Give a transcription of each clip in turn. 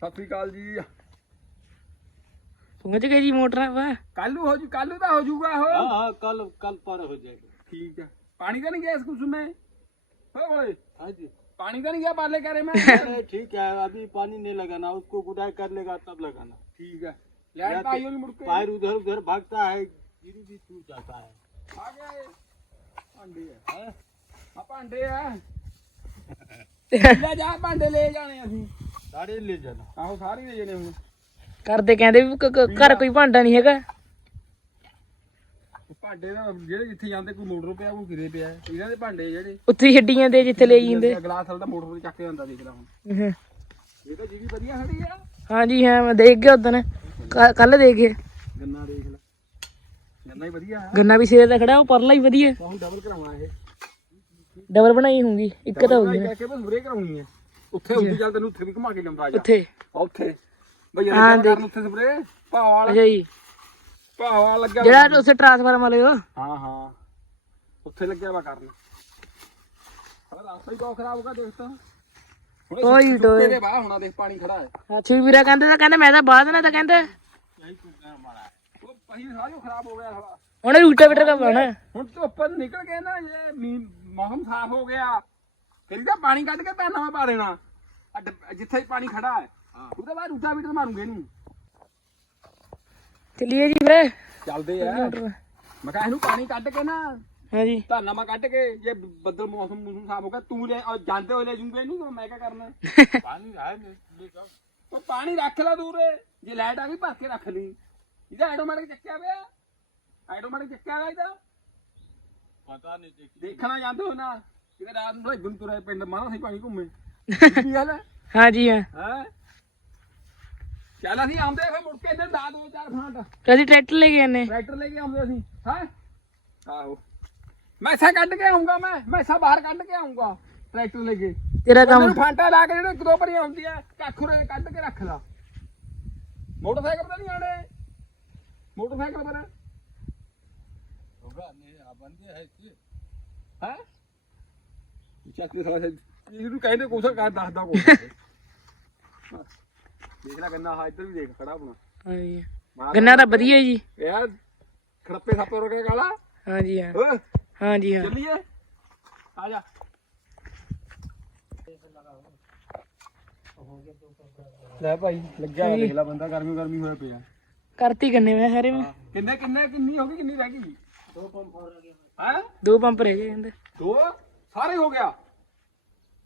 ਸਤਿ ਸ੍ਰੀ ਅਕਾਲ ਜੀ ਪਹੁੰਚ ਗਏ ਜੀ ਮੋਟਰਾਂ ਵਾ ਕੱਲੂ ਹੋ ਜੂ ਕੱਲੂ ਤਾਂ ਹੋ ਜੂਗਾ हाँ ਹੋ हाँ कल कल पर हो जाएगा ਠੀਕ ਹੈ ਪਾਣੀ ਤਾਂ ਨਹੀਂ ਗਿਆ ਇਸ ਕੁਛ में हो बोले हाँ जी पानी तो नहीं गया पाले करे में अरे ठीक है अभी पानी नहीं लगाना उसको गुडाई कर लेगा तब लगाना ठीक है लाइट का आइयो नहीं मुड़ के पैर उधर उधर भागता है गिरी भी टूट जाता है आ गए भांडे है हैं? ਆ ਭਾਂਡੇ ਆ ਲੈ ਜਾ ਭਾਂਡੇ ਲੈ ਜਾਣੇ ਅਸੀਂ ਕਰਦੇ ਕਹਿੰਦੇ ਵੀ ਘਰ ਕੋਈ ਭਾਂਡਾ ਨਹੀਂ ਹੈਗਾ। ਭਾਂਡੇ ਦਾ ਜਿਹੜੇ ਜਿੱਥੇ ਜਾਂਦੇ ਕੋਈ ਮੋਟਰ ਪਿਆ ਕੋਈ ਗਿਰੇ ਪਿਆ ਇਹਨਾਂ ਦੇ ਭਾਂਡੇ ਜਿਹੜੇ। ਉੱਥੇ ਹੀ ਦੇ ਜਿੱਥੇ ਲੈ ਜਾਂਦੇ। ਗਲਾਸ ਵਾਲਾ ਤਾਂ ਮੋਟਰ ਚੱਕ ਕੇ ਜਾਂਦਾ ਦੇਖ ਲਾ ਹੁਣ। ਇਹ ਤਾਂ ਜੀਵੀ ਵਧੀਆ ਖੜੀ ਆ। ਹਾਂਜੀ ਹਾਂ ਮੈਂ ਦੇਖ ਗਿਆ ਉਦੋਂ ਕੱਲ ਦੇਖ ਗਿਆ ਗੰਨਾ ਦੇਖ ਲੈ। ਗੰਨਾ ਹੀ ਵਧੀਆ ਹੈ ਗੰਨਾ ਵੀ ਸਿਰੇ ਦਾ ਖੜਾ ਉਹ ਪਰਲਾ ਹੀ ਵਧੀਆ। ਹੁਣ ਡਬਲ ਕਰਾਉਣਾ ਇਹ। ਡਬਲ ਬਣਾਈ ਹੋਊਗੀ ਇੱਕ ਤਾਂ ਹੋ ਗਈ। ਕਹਿ ਕੇ ਬਸ ਸਪਰੇ ਕਰਾਉਣੀ ਹੈ ਉੱਥੇ ਹੁੰਦੀ ਚੱਲ ਤੈਨੂੰ ਉੱਥੇ ਵੀ ਘੁਮਾ ਕੇ ਲਿਆਉਂਦਾ ਆ ਜਾ। ਉੱਥੇ। ਉੱਥੇ। ਭਈਆ ਹਾਂ, ਕਰਨ ਉੱਥੇ ਸਪਰੇ ਭਾਵਾਲ ਅੱਛਾ ਜੀ। ਭਾਵਾਲ ਲੱਗਿਆ ਜਿਹੜਾ ਉੱਥੇ ਟਰਾਂਸਫਾਰਮ ਵਾਲੇ ਉਹ। ਹਾਂ ਹਾਂ। ਉੱਥੇ ਲੱਗਿਆ ਵਾ ਕਰਨ। ਸਾਰਾ ਰਾਸਤਾ ਹੀ ਬਹੁਤ ਖਰਾਬ ਹੋਗਾ ਦੇਖ ਤਾਂ। ਹੁਣੇ ਓਏ ਸੁੱਕੇ ਡੋਏ। ਦੇ ਬਾਹ ਹੋਣਾ ਦੇਖ ਪਾਣੀ ਖੜਾ ਹੈ। ਅੱਛਾ ਵੀਰਾ ਕਹਿੰਦਾ ਤਾਂ ਕਹਿੰਦਾ ਮੈਂ ਤਾਂ ਬਾਅਦ ਨਾ ਤਾਂ ਕਹਿੰਦਾ। ਉਹ ਪਹੀ ਸਾਰੀ ਖਰਾਬ ਹੋ ਗਿਆ ਹਵਾ ਉਹਨੇ ਰੂਟਾ ਬਿਟਰ ਦਾ ਪਾਣਾ ਹੁਣ ਧੁੱਪ ਨਿਕਲ ਗਏ ਨਾ ਇਹ ਮੌਸਮ ਸਾਫ਼ ਹੋ ਗਿਆ। ਤੇਰੀ ਤਾਂ ਪਾਣੀ ਕੱਢ ਕੇ ਪੈਨਾ ਮੈਂ ਪਾ ਦੇਣਾ। ਆ ਜਿੱਥੇ ਪਾਣੀ ਖੜਾ ਹੈ। ਉਹਦੇ ਬਾਅਦ ਉੱਚਾ ਵੀ ਮਾਰੂਗੇ ਨਹੀਂ ਚਲਿਏ ਜੀ ਵੀਰੇ ਚੱਲਦੇ ਆ। ਮੈਂ ਕਿਹਾ ਇਹਨੂੰ ਪਾਣੀ ਕੱਢ ਕੇ ਨਾ ਹਾਂ ਜੀ। ਧਾਨਾ ਮਾ ਕੱਢ ਕੇ ਜੇ ਬੱਦਲ ਮੌਸਮ ਮੂਸਮ ਸਾਫ਼ ਹੋ ਗਿਆ ਤੂੰ ਲੈ ਔਰ ਜਾਂਦੇ ਹੋਏ ਲੈ ਜੂਗੇ ਨਹੀਂ ਮੈਂ ਕੀ ਕਰਨਾ? ਪਾਣੀ ਹੈ ਨਹੀਂ ਤੂੰ। ਪਾਣੀ ਰੱਖ ਲੈ ਦੂਰੇ। ਜੇ ਲਾਈਟ ਆ ਗਈ ਭਰ ਕੇ ਰੱਖ ਲਈ। ਇਹਦਾ ਆਟੋਮੈਟਿਕ ਚੱਕਿਆ ਪਿਆ। ਆਟੋਮੈਟਿਕ ਚੱਕਿਆ ਹੋਇਆ ਇਹਦਾ। ਪਤਾ ਨਹੀਂ ਦੇਖਣਾ ਜਾਂਦੇ ਹੋ ਨਾ। ਕਿਤੇ ਰਾਤ ਨੂੰ ਲੱਗਣ ਤੁਰੇ ਪਿੰਡ ਮਾਣਾ ਸੀ ਪਾਣੀ ਘੁੰਮੇ ਕੀ ਹਾਲ ਹੈ ਹਾਂਜੀ ਹਾਂ ਹੈ ਚੱਲ ਅਸੀਂ ਆਉਂਦੇ ਫੇ ਮੁੜ ਕੇ ਇੱਧਰ ਦਾ ਦੋ ਚਾਰ ਫਾਂਟ ਤੇ ਅਸੀਂ ਟਰੈਕਟਰ ਲੈ ਕੇ ਆਨੇ ਟਰੈਕਟਰ ਲੈ ਕੇ ਆਉਂਦੇ ਅਸੀਂ ਹੈ ਆਹੋ ਮੈਸਾ ਕੱਢ ਕੇ ਆਉਂਗਾ ਮੈਂ ਮੈਸਾ ਬਾਹਰ ਕੱਢ ਕੇ ਆਉਂਗਾ ਟਰੈਕਟਰ ਲੈ ਕੇ ਤੇਰਾ ਕੰਮ ਫਾਂਟਾ ਲਾ ਕੇ ਜਿਹੜੇ ਦੋ ਭਰੀਆਂ ਹੁੰਦੀਆਂ ਕੱਖੁਰੇ ਕੱਢ ਕੇ ਰੱਖ ਲਾ ਮੋਟਰਸਾਈਕਲ ਤਾਂ ਨਹੀਂ ਆਣੇ ਮੋਟਰਸਾਈਕਲ ਪਰ ਹੋਗਾ ਨੇ ਆ ਬੰਦੇ ਹੈ ਕਿ ਹੈ ਚੱਕ ਦੇ ਸਾਲਾ ਇਹਨੂੰ ਕਹਿੰਦੇ ਕੋਸਾ ਕਰ ਦੱਸਦਾ ਕੋਈ ਦੇਖ ਲੈ ਗੰਨਾ ਹਾਂ ਇੱਧਰ ਵੀ ਦੇਖ ਖੜਾ ਆਪਣਾ। ਹਾਂਜੀ। ਗੰਨਾ ਤਾਂ ਵਧੀਆ ਜੀ। ਯਾਰ ਖੜੱਪੇ ਸੱਪ ਰੋਕੇ ਕਾਲਾ। ਹਾਂਜੀ ਹਾਂ। ਓਏ। ਹਾਂਜੀ ਹਾਂ। ਚੱਲੀਏ। ਆ ਜਾ। ਲੈ ਭਾਈ ਲੱਗਿਆ ਹੋਇਆ ਦੇਖ ਲੈ ਬੰਦਾ ਗਰਮੀ ਗਰਮੀ ਹੋਇਆ ਪਿਆ। ਕਰਤੀ ਗੰਨੇ ਮੈਂ ਸਾਰੇ ਮੈਂ। ਕਿੰਨੇ ਕਿੰਨੇ ਕਿੰਨੀ ਹੋ ਗਈ ਕਿੰਨੀ ਰਹਿ ਗਈ? ਦੋ ਪੰਪ ਹੋ ਗਏ। ਹੈ? ਦੋ ਪੰਪ ਰਹਿ ਗਏ ਕਹਿੰਦੇ ਦੋ? ਸਾਰੇ ਹੋ ਗਿਆ?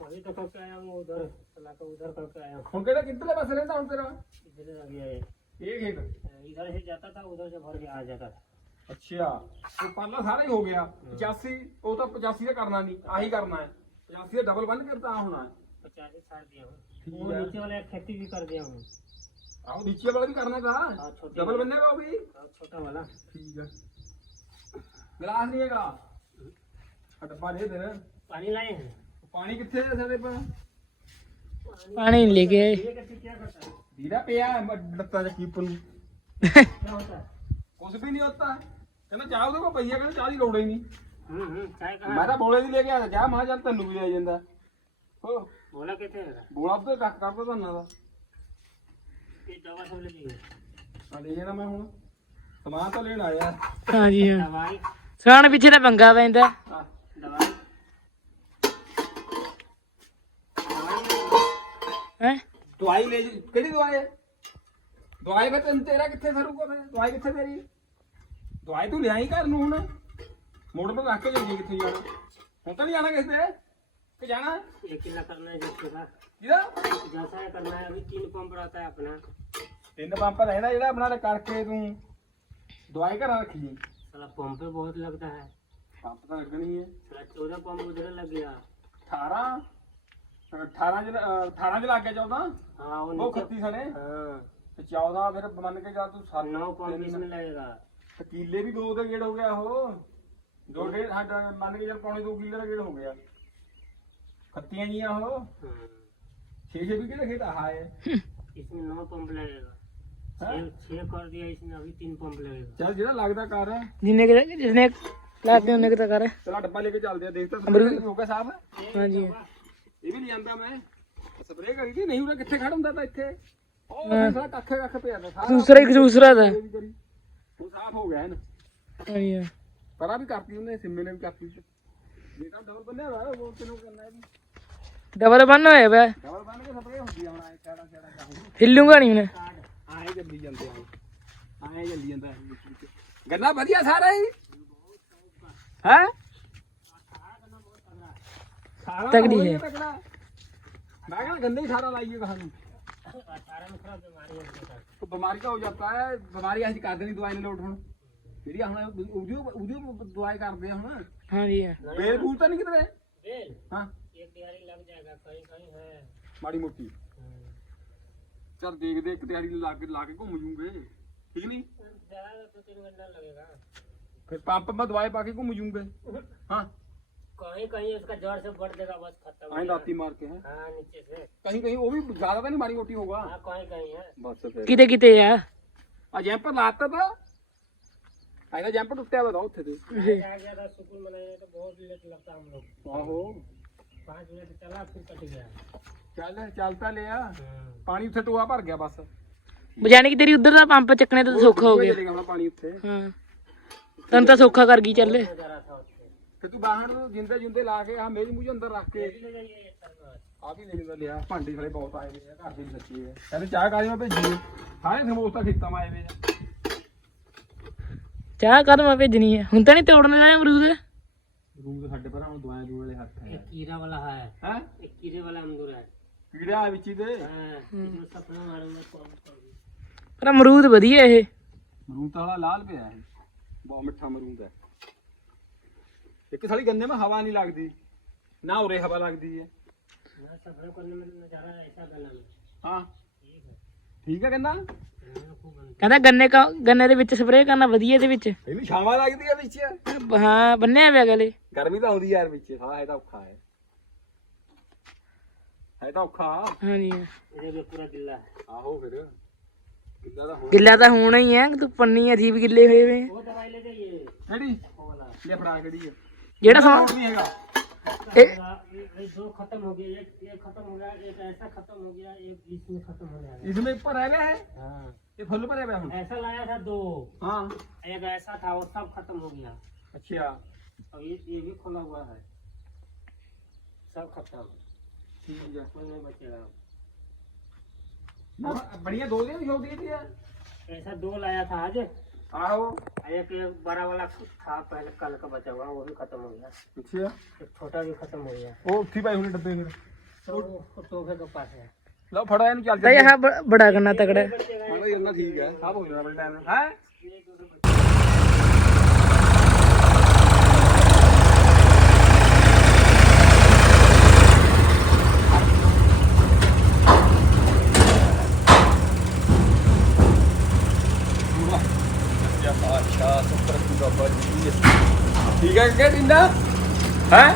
अभी तो करके आया हूँ उधर चला उधर करके आया हूँ। तो कितने पैसे लेता हूँ तेरा? इधर एक है इधर से जाता था उधर से भर के आ जाता था। अच्छा तो पार्लर सारा ही हो गया। हाँ। पचासी वो तो पचासी से करना नहीं आ ही करना है। पचासी से डबल बंद करता होना है पचासी छाड़ दिया हूँ। नीचे वाला खेती भी कर दिया हूँ। आओ नीचे वाला भी करना था। डबल बनने का अभी छोटा वाला। ठीक है। ग्लास नहीं है का? डब्बा दे दे पानी लाए हैं? ਪਾਣੀ ਕਿੱਥੇ ਆ ਸਾਡੇ ਪਾ? ਪਾਣੀ ਲੈ ਕੇ ਆਏ। ਪਿਆ ਲੱਤਾਂ ਚ ਕੀਪਨ ਕੁਝ ਵੀ ਨਹੀਂ ਹੁੰਦਾ ਕਹਿੰਦਾ ਚਾਹ ਉਹਦੇ ਕੋਲ ਪਈਆ ਕਹਿੰਦਾ ਚਾਹ ਦੀ ਲੋੜ ਹੀ ਨਹੀਂ। ਹੂੰ ਹੂੰ ਮੈਂ ਤਾਂ ਬੋਲੇ ਦੀ ਲੈ ਕੇ ਆਇਆ ਜਾ ਮਾਂ ਜਾਂ ਤੈਨੂੰ ਵੀ ਲੈ ਜਾਂਦਾ। ਹੋ। ਬੋਲਾ ਕਿੱਥੇ ਹੈ ਬੋਲਾ ਉਹਦੇ ਕੱਖ ਕਰਦਾ ਤੁਹਾਨੂੰ ਦਾ। ਇਹ ਦਵਾ ਸਭ ਲੈ ਗਈ ਆ ਲੈ ਮੈਂ ਹੁਣ ਸਮਾਨ ਤਾਂ ਲੈਣ ਆਇਆ। ਹਾਂਜੀ ਹਾਂ। ਸਮਾਨ ਪਿੱਛੇ ਤਾਂ ਪੰਗਾ ਪੈਂਦਾ। ਦਵਾ ਹੈ ਦਵਾਈ ਲੈ ਜੀ ਕਿਹੜੀ ਦਵਾਈ ਹੈ ਦਵਾਈ ਫਿਰ ਤੈਨੂੰ ਤੇਰਾ ਕਿੱਥੇ ਸਰੂਗਾ ਫਿਰ ਦਵਾਈ ਕਿੱਥੇ ਤੇਰੀ ਦਵਾਈ ਤੂੰ ਲਿਆਈ ਘਰ ਨੂੰ ਹੁਣ ਮੋਟਰ ਪਰ ਰੱਖ ਕੇ ਜਾਈਏ ਕਿੱਥੇ ਜਾਣਾ ਹੁਣ ਤਾਂ ਨਹੀਂ ਜਾਣਾ ਕਿਸੇ ਦੇ ਕਿ ਜਾਣਾ एक किला करना है जिसके साथ ਕਿਹਦਾ जैसा है करना है अभी तीन पंप रहता है अपना ਤਿੰਨ ਪੰਪ ਰਹਿਣਾ ਜਿਹੜਾ ਆਪਣਾ ਕਰਕੇ ਤੂੰ ਦਵਾਈ ਘਰਾਂ ਰੱਖੀ ਜੀ साला पंप पे बहुत लगता है ਪੰਪ ਤਾਂ ਲੱਗਣੀ ਹੈ साला चौदह पंप उधर लग गया 18 18 ਚ 18 ਚ ਲੱਗ ਗਿਆ 14 हाँ वो ਉਹ नीचे ਖੱਤੀ ਸਣੇ हाँ ਤੇ 14 ਫਿਰ ਮੰਨ ਕੇ ਜਾ ਤੂੰ ਸੱਤ नौ पंप इसमें लगेगा ਤੇ ਕਿੱਲੇ ਵੀ ਦੋ ਦਾ ਗੇੜ ਹੋ ਗਿਆ ਉਹ ਦੋ ਡੇਢ ਸਾਡਾ ਮੰਨ ਕੇ ਚੱਲ ਪੌਣੇ ਦੋ ਕਿੱਲੇ ਦਾ ਗੇੜ ਹੋ ਗਿਆ ਖੱਤੀਆਂ ਜੀਆਂ ਉਹ हाँ। ਛੇ ਛੇ ਵੀ ਕਿਹੜਾ ਖੇਤ ਆਹ ਹੈ इसमें नौ पंप लगेगा हाँ? छह छह कर दिया इसमें अभी तीन पंप लगेगा ਚੱਲ ਜਿਹੜਾ ਲੱਗਦਾ ਕਰ ਜਿੰਨੇ ਕਿ ਜਿਸਨੇ ਲਾਤੇ ਉਹਨੇ ਕਿ ਤਾਂ ਕਰ ਚਲਾ ਡੱਬਾ ਲੈ ਕੇ ਚੱਲਦੇ ਆ ਦੇਖ ਤਾਂ ਅਮਰੂਦ- ਹੋ ਗਿਆ ਸਾਹਿਬ ਹਾਂਜੀ ਇਹ ਵੀ ਨਹੀਂ ਆਂਦਾ ਮੈਂ। ਸਪਰੇਅ ਕਰੀ ਸੀ ਨਹੀਂ ਉਹਦਾ ਕਿੱਥੇ ਖੜ ਹੁੰਦਾ ਤਾਂ ਇੱਥੇ। ਉਹ ਸਾਰਾ ਕੱਖ ਕੱਖ ਪਿਆ ਤਾ ਸਾਰਾ। ਦੂਸਰਾ ਇੱਕ ਦੂਸਰਾ ਦਾ। ਉਹ ਸਾਫ਼ ਹੋ ਗਿਆ ਹਨ ਹਾਂਜੀ ਹਾਂ। ਪਰਾਂ ਵੀ ਕਰਤੀ ਉਹਨੇ ਸਿੰਮੇ ਨੇ ਵੀ ਕਰਤੀ। ਬੇਟਾ ਡਬਲ ਬੰਨਿਆ ਹੋਇਆ ਉਹ ਕਿਨੂੰ ਕਰਨਾ ਇਹਦੀ। ਡਬਲ ਬੰਨ ਹੋਇਆ ਵਾ ਡਬਲ ਬੰਨ ਕੇ ਸਪਰੇਅ ਹੁੰਦੀ ਆ ਹੁਣ ਐ ਛਾੜਾ ਛਾੜਾ ਹਿੱਲੂਗਾ ਨਹੀਂ ਹੁਣ। ਆਏ ਜੱਲੀ ਜਾਂਦੇ ਆ। ਆਏ ਜੱਲੀ ਜਾਂਦਾ। ਗੰਨਾ ਵਧੀਆ ਸਾਰਾ ਹੀ। ਹੈ? तगड़ी है। तो बीमारी का हो जाता है बीमारी ऐसी कर देनी दवाई फिर उदियो उदियो दवाई कर दे हाँ जी बेल नहीं किधर है। बेल एक तो हाँ। लग जाएगा कहीं कहीं है। माड़ी मोटी। चल देख देख दिहाड़ी ला के ला के घूम जूँगे ठीक नहीं? ज़्यादा तो तीन घंटा लगेगा। फिर पंप में दवाई पाके घूम जूँगे हाँ। कहीं कहीं इसका ज़ोर से बढ़ देगा बस खत्म आए मार के हैं? हाँ नीचे से। कहीं कहीं वो भी ज़्यादा नहीं मारी मोटी होगा? हाँ कहीं कहीं है। बस तो किते किते है? आ लाता था? आइना जैम्पर टूटते तो। आ बताओ थे गया था सुकून मनाने तो बहुत लेट लगता हम लोग। चला फिर कट गया। चल चलता ले हाँ। पानी उसे टोआ तो भर गया बस। बजाने की तेरी उधर ਦਾ पंप चकने तो सौखा हो गया। पानी ਉੱਥੇ ਹਾਂ तो सौखा कर गई ਗਈ ਤੇ ਤੂੰ ਬਾਹਰ ਨੂੰ ਜਿੰਦੇ ਜਿੰਦੇ ਲਾ ਕੇ ਆ ਮੇਰੀ ਮੂੰਹ ਅੰਦਰ ਰੱਖ ਕੇ ले जाइए ये सब। ਆ ਵੀ ਲੈ ਲਿਆ ਭਾਂਡੇ ਖਲੇ ਬਹੁਤ ਆਏ ਨੇ ਘਰ ਦੇ ਵੀ ਸੱਚੇ ਆ ਕਹਿੰਦੇ ਚਾਹ ਕਾਲੀ ਮੈਂ ਭੇਜੀ ਹੈ। ਸਾਰੇ ਸਮੋਸਾ ਖੇਤਾਂ ਮੈਂ ਆਏ ਵੇ ਆ ਚਾਹ ਕਦ ਮੈਂ ਭੇਜਣੀ ਹੈ ਹੁਣ ਤਾਂ ਨਹੀਂ ਤੋੜਨ ਦਾ ਅਮਰੂਦ ਰੂਮ ਦੇ ਸਾਡੇ ਭਰਾ ਨੂੰ ਦਵਾਈਆਂ ਦੂਰ ਵਾਲੇ ਹੱਥ ਹੈ एक कीड़ा वाला है ਹੈ एक कीड़े वाला अमरूद है ਕੀੜਿਆ ਵਿੱਚ ਹੀ ਦੇ हाँ, इसमें सपना मारूंगा कौन कौन ਪਰ ਅਮਰੂਦ ਵਧੀਆ ਇਹ ਮਰੂਦ ਵਾਲਾ ਲਾਲ ਪਿਆ ਹੈ ਬਹੁਤ ਮਿੱਠਾ ਮਰੂਦ ਹੈ ਇੱਕ ਸਾਲੀ ਗੰਨੇ में ਹਵਾ ਨਹੀਂ ਲੱਗਦੀ ਨਾ ਉਰੇ ਹਵਾ ਲੱਗਦੀ ਹੈ ना सपना करने में नजारा ऐसा गला में ਹਾਂ ठीक है ਠੀਕ ਹੈ ਗੰਨਾ गन्ना खूब बनता ਕਹਿੰਦਾ ਗੰਨੇ ਕਾ ਗੰਨੇ ਦੇ ਵਿੱਚ ਸਪਰੇਅ ਕਰਨਾ ਵਧੀਆ ਇਹਦੇ ਵਿੱਚ ਇਹਨੂੰ ਛਾਵਾਂ ਲੱਗਦੀ ਹੈ ਵਿੱਚ ਹਾਂ ਬੰਨਿਆ ਪਿਆ ਗਲੇ ਗਰਮੀ ਤਾਂ ਆਉਂਦੀ ਯਾਰ ਵਿੱਚ ਹਾਂ ਇਹ ਤਾਂ ਔਖਾ ਹੈ ਹੈ ਤਾਂ ਔਖਾ ਹਾਂਜੀ है ये भी पूरा गिल्ला है ਆਹੋ ਫਿਰ ਕਿੱਦਾਂ ਦਾ ਹੋ ਗਿੱਲਾ ਤਾਂ ਹੋਣਾ ਹੀ ਹੈ ਤੂੰ ਪੰਨੀ ਅਜੀਬ ਗਿੱਲੇ ਹੋਏ ਵੇ वो दवाई ले जाइए ਕਿਹੜੀ वो वाला ਇਹ ਫੜਾ ਕਿਹੜੀ ਹੈ ਜਿਹੜਾ ਸਮਾਂ ਲੋੜ ਨਹੀਂ ਹੈਗਾ ए- ये ये दो खत्म हो गया एक ये खत्म हो गया एक ऐसा खत्म हो गया एक बीच में खत्म हो जाएगा इसमें ऊपर है है हाँ ये फुल पर है हम ऐसा लाया था दो हाँ एक ऐसा था वो सब खत्म हो गया अच्छा अब ये ये भी खुला हुआ है सब खत्म ठीक है कोई नहीं बचेगा ना, बढ़िया दो दिन छोड़ दी है ऐसा दो लाया था आज आओ एक ये बड़ा वाला था पहले कल का बचा हुआ वो भी खत्म हो गया अच्छा एक छोटा भी खत्म हो गया वो उठी भाई उन्हें डब्बे फिर तो वो टोफे के पास है लो फड़ा इन्हें चल ਤਾਂ ਇਹ ਬ- ਬੜਾ ਗੰਨਾ ਤਕੜਾ ਹੈ। हाँ भाई इतना ठीक है सब हो जाना बड़े टाइम में हैं ठीक है क्या जिंदा है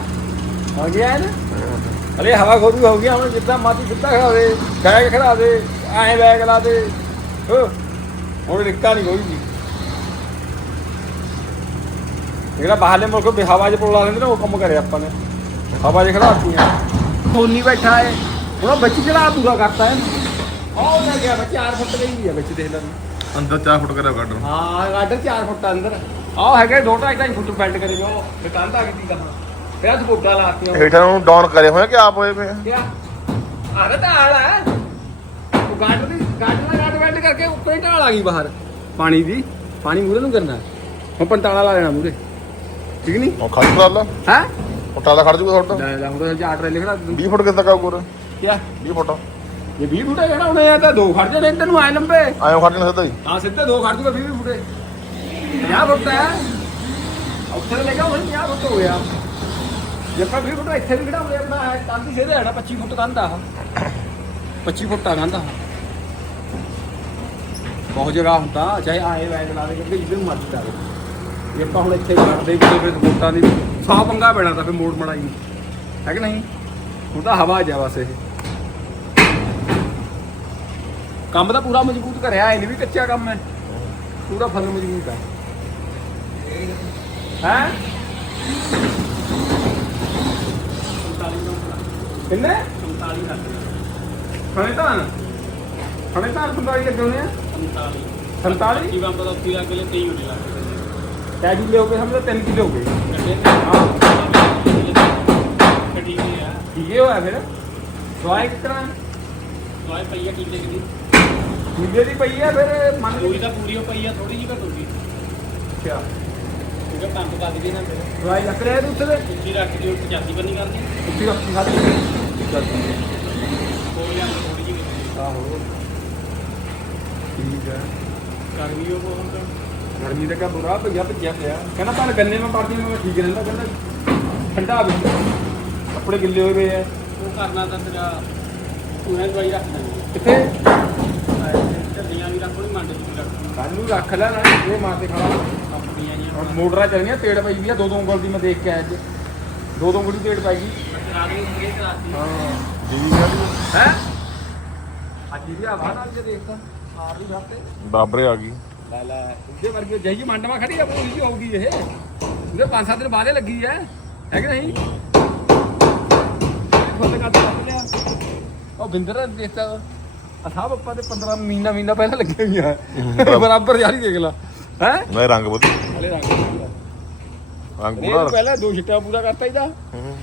हो गया है ना ਅਰੇ ਹਵਾ ਖੋਰੂ ਹੋ ਗਿਆ ਹੁਣ ਜਿੱਦਾਂ ਮਾਤੀ ਸਿੱਧਾ ਖੜਾ ਦੇ ਬੈਗ ਖੜਾ ਦੇ ਐਂ ਬੈਗ ਲਾ ਦੇ ਹੋ ਹੁਣ ਰਿੱਕਾ ਨਹੀਂ ਕੋਈ ਵੀ ਜਿਹੜਾ ਬਾਹਰਲੇ ਮੁਲਕ ਦੇ ਹਵਾ 'ਚ ਪੋਲਾ ਲੈਂਦੇ ਨੇ ਉਹ ਕੰਮ ਕਰਿਆ ਆਪਾਂ ਨੇ ਹਵਾ 'ਚ ਖੜਾਤੀਆਂ ਸੋਨੀ ਬੈਠਾ ਹੈ ਹੁਣ ਉਹ ਬੱਚੀ ਚਲਾ ਪੂਰਾ ਕਰਤਾ ਹੈ ਉਹ ਲੈ ਗਿਆ ਬੱਚਾ 4 ਫੁੱਟ ਗਈ ਹੈ ਵਿੱਚ ਦੇਖ ਲੈ ਅੰਦਰ 4 ਫੁੱਟ ਕਰਿਆ ਗਾਡਰ ਹਾਂ ਗਾਡਰ 4 ਫੁੱਟ ਅੰਦਰ ਆ ਹੈਗੇ 2 2.5 2.5 ਫੁੱਟ ਬੈਲਟ ਕਰੇ ਜੋ ਦੁਕਾਨ ਆ ਗਈ ਦੀ ਕਹਾਂ ਫਿਰ ਆ ਸਪੋਰਟਾਂ ਲਾਤੀਆਂ ਨੂੰ ਡਾਊਨ ਕਰੇ ਹੋਏ ਕਿ ਆਪ ਹੋਏ ਪਏ ਆ? ਆ ਰਤਾ ਆਲਾ ਉਹ ਗਾਰਡ ਦੀ ਗਾਰਡ ਨਾਲ ਗਾਰਡ ਬੈਲਟ ਕਰਕੇ ਉੱਪਰ ਢਾਲ ਆ ਗਈ ਬਾਹਰ। ਪਾਣੀ ਦੀ ਪਾਣੀ ਮੂਰੇ ਨੂੰ ਕਰਨਾ। ਹੁਣ ਪੰਤਾਲਾ ਲਾ ਲੈਣਾ ਮੂਰੇ ਠੀਕ ਨਹੀਂ ਉਹ ਖੜ ਕਰ ਲਾ ਹੈ? ਉਹ ਟਾਲਾ ਖੜ ਜੂਗਾ ਤੁਹਾਡਾ। ਲੈ ਲੈ ਹੁਣ ਤਾਂ ਚਾਰ 20 ਫੁੱਟ ਕਿੱਦਾਂ ਕਾ ਕੋਰ ਕਿਆ 20 ਫੁੱਟ ਜੇ 20 ਫੁੱਟੇ ਖੜਾ ਹੋਣੇ ਆ ਤਾਂ ਦੋ ਖੜ ਜਾਣੇ ਤੈਨੂੰ ਆਏ ਲੰਬੇ। ਆਇਓ ਖੜ ਸਿੱਧਾ ਹੀ। ਹਾਂ ਸਿੱਧੇ ਦੋ ਖੜ ਜੂਗਾ 20 ਫੁੱਟੇ। 50 ਫੁੱਟ ਹੈ ਉੱਥੇ ਲੈ ਗਿਆ ਹੁਣ 50 ਫੁੱਟ ਹੋ ਗਿਆ ਜੇ ਆਪਾਂ 20 ਫੁੱਟ ਇੱਥੇ ਵੀ ਖੜਾਉਂਦੇ ਆਪਣਾ ਹੈ ਕੰਧ ਸਿੱਧੇ ਆਣਾ 25 ਫੁੱਟ ਕੰਧ ਆ 25 ਫੁੱਟ ਆ ਕੰਧ ਆ ਬਹੁਤ ਜਗ੍ਹਾ ਹੁੰਦਾ ਚਾਹੇ ਆਏ ਵੈਗ ਲਾ ਦੇ ਕਿਉਂਕਿ ਜਿੱਦ ਮਰਜ਼ੀ ਲਾ ਦੇ ਜੇ ਆਪਾਂ ਹੁਣ ਇੱਥੇ ਕਰਦੇ ਕਿਤੇ ਫਿਰ ਵੋਟਾਂ ਦੀ ਸੌ ਪੰਗਾ ਪੈਣਾ ਤਾਂ ਫਿਰ ਮੋੜ ਮੜਾਈ ਨੂੰ ਹੈ ਕਿ ਨਹੀਂ ਹੁਣ ਤਾਂ ਹਵਾ ਜਾ ਬਸ ਇਹ ਕੰਮ ਤਾਂ ਪੂਰਾ ਮਜ਼ਬੂਤ ਕਰਿਆ ਇਹ ਨਹੀਂ ਵੀ ਕੱਚਾ ਕੰਮ ਹੈ ਪੂਰਾ ਫਲ ਮਜ਼ਬੂਤ ਹੈ ਹੈ? ਕਿੰਨੇ? 45 ਲੱਖ ਹਣੇ ਤਾਂ ਹਣੇ ਤਾਂ 45 ਲੱਗੇ ਹੋਣੇ ਆ? 47 ਕੀ ਬੰਦ ਦਾ ਉੱਤੀ ਲੱਗ ਗਏ 23 ਹੋਣੇ ਲੱਗ ਕੈ ਕਿੱਲੇ ਹੋ ਗਏ ਸਮਝੋ 3 ਕਿੱਲੇ ਹੋ ਗਏ। ਗੱਡੇ ਹਾਂ ਗੱਡੀ ਨਹੀਂ ਆ ਠੀਕ ਹੀ ਹੋਇਆ ਫਿਰ। ਦਵਾਈ ਕਿਤਨਾ ਦਵਾਈ ਪਈ ਆ ਕਿੱਲੇ ਦੀ ਕਿੱਲੇ ਦੀ ਪਈ ਆ ਫਿਰ ਮੰਨ ਦੂਰੀ ਤਾਂ ਪੂਰੀ ਹੋ ਪਈ ਆ ਥੋੜੀ ਜਿਹੀ ਘਟੂਗੀ ਅੱਛਾ। ਕਿਉਂਕਿ ਪੰਪ ਕਰ ਦੇ ਨਾ ਫਿਰ। ਦਵਾਈ ਲੱਗ ਰਿਹਾ ਤੇ ਉੱਥੇ ਦੇ ਉੱਤੀ ਰੱਖ ਦਿਓ 85 ਬੰਨੀ ਕਰਨੀ। ਉੱਥੇ ਰੱਖੀ ਖਾਦੀ ਕੋਈ ਜਾਂ ਥੋੜੀ ਜਿਹੀ। ਆਹੋ। ਠੀਕ ਹੈ ਗਰਮੀ ਉਹ ਹੁਣ ਤਾਂ ਗਰਮੀ ਦਾ ਕਾ ਬੁਰਾ ਭਈਆ ਭੱਜਿਆ ਪਿਆ। ਕਹਿੰਦਾ ਪਰ ਗੰਨੇ ਮੈਂ ਪਾਰਟੀ ਮੈਂ ਠੀਕ ਰਹਿੰਦਾ ਕਹਿੰਦਾ ਠੰਡਾ ਵੀ ਕੱਪੜੇ ਗਿੱਲੇ ਹੋਏ ਪਏ ਆ। ਉਹ ਕਰਨਾ ਤਾਂ ਤੇਰਾ ਪੂਰਾ ਦਵਾਈ ਰੱਖ ਦੇਣੀ ਕਿੱਥੇ? ਝੱਲੀਆਂ ਵੀ ਰੱਖ ਲਈ ਮੰਡ ਚ ਵੀ ਰੱਖ ਲਈ। ਕੱਲ ਨੂੰ ਰੱਖ ਲੈ ਨਾ ਇਹ ਕੇ ਖਾਣਾ ਮੋਟਰਾਂ ਚੱਲੀਆਂ ਤੇੜ ਪਈ ਵੀ ਆ ਦੋ ਦੋ ਉਂਗਲ ਦੀ ਮੈਂ ਦੇਖ ਕੇ ਆਇਆ ਅੱਜ ਦੋ ਦੋ ਉਂਗਲ ਦੀ ਤੇੜ ਪੈ ਗਈ ਹਾਂ। ਜੀ ਹੈ। ਅੱਜ ਵੀ ਆ ਬਾਹਰ ਆ ਕੇ ਦੇਖਦਾ ਹੀ ਰਾਤੇ ਬਾਬਰੇ ਆ ਗਈ। ਲੈ ਲੈ ਉਹਦੇ ਵਰਗੀ ਜਈ ਮੰਡਵਾ ਖੜੀ ਆ ਉਹ ਹੀ ਹੋਊਗੀ ਇਹ। ਉਹਦੇ ਪੰਜ ਸੱਤ ਦਿਨ ਬਾਅਦੇ ਲੱਗੀ ਐ। ਹੈ ਕਿ ਨਹੀਂ? ਫੁੱਲ ਕੱਟ ਲਿਆ। ਉਹ ਬਿੰਦਰ ਨੇ ਦੇਖਤਾ ਆ ਸਾਹਿਬ ਆਪਾਂ ਤੇ 15 ਮਹੀਨਾ ਮਹੀਨਾ ਪਹਿਲਾਂ ਲੱਗੇ ਹੋਈਆਂ। ਬਰਾਬਰ ਯਾਰੀ ਦੇਖ ਲਾ। ਹੈ? ਨਹੀਂ ਰੰਗ ਬੋਲ ਹਲੇ ਰੰਗ ਪੂਰਾ। ਰੰਗ ਪੂਰਾ ਪਹਿਲਾਂ ਦੋ ਛਿੱਟਾ ਪੂਰਾ ਕਰਤਾ ਇਹਦਾ। ਹੂੰ।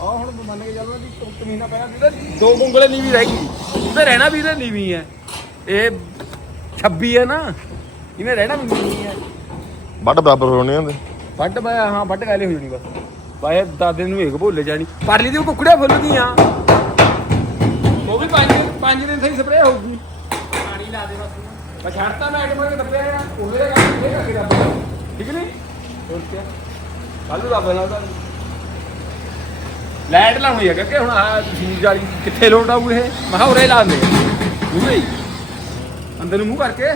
ਆ ਹੁਣ ਮੰਨ ਕੇ ਚੱਲੋ ਜੀ ਇੱਕ ਮਹੀਨਾ ਪਹਿਲਾਂ ਵੀਰੇ ਦੋ ਗੁੰਗਲੇ ਨੀਵੀਂ ਰਹਿ ਗਈ। ਉਹਦੇ ਰਹਿਣਾ ਵੀਰੇ ਨੀਵੀਂ ਹੈ ਇਹ 26 ਹੈ ਨਾ ਇਹਨੇ ਰਹਿਣਾ ਵੀ ਨੀਵੀਂ ਹੈ ਵੱਡ ਬਰਾਬਰ ਹੋਣੇ ਹੁੰਦੇ ਵੱਡ ਬਾ ਹਾਂ ਵੱਡ ਗਾਲੇ ਹੋ ਜਾਣੀ ਬਸ। ਬਾਏ ਦਾਦੇ ਨੂੰ ਵੇਖ ਭੁੱਲੇ ਜਾਣੀ। ਪਰਲੀ ਦੀ ਕੁੱਕੜਿਆ ਫੁੱਲ ਗਈਆਂ। ਉਹ ਵੀ ਪੰਜ ਪੰਜ ਦਿਨ ਸਹੀ ਸਪਰੇਅ ਹੋਊਗੀ। ਪਾਣੀ ਲਾ ਦੇ ਬਸ। ਮੈਂ ਛੱਡਤਾ ਮੈਂ ਐਟਮ ਕੇ ਦੱਬਿਆ ਆ। ਉਹਦੇ ਕੰਮ ਇਹ ਕਰਕੇ ਦੱਬਿਆ ਠੀਕ ਨਹੀਂ? ਹੋਰ ਕੀ ਕੱਲ ਨੂੰ ਰੱਬ ਨਾਲ ਲਾਈਟ ਲਾਉਣੀ ਹੈ ਕਿ ਹੁਣ ਆ ਸੂਰਜ ਵਾਲੀ ਕਿੱਥੇ ਲੋਟ ਆਊ ਇਹ? ਮੈਂ ਕਿਹਾ ਉਰੇ ਲਾ ਦੇ ਮੂਹਰੇ ਹੀ। ਅੰਦਰ ਨੂੰ ਮੂੰਹ ਕਰਕੇ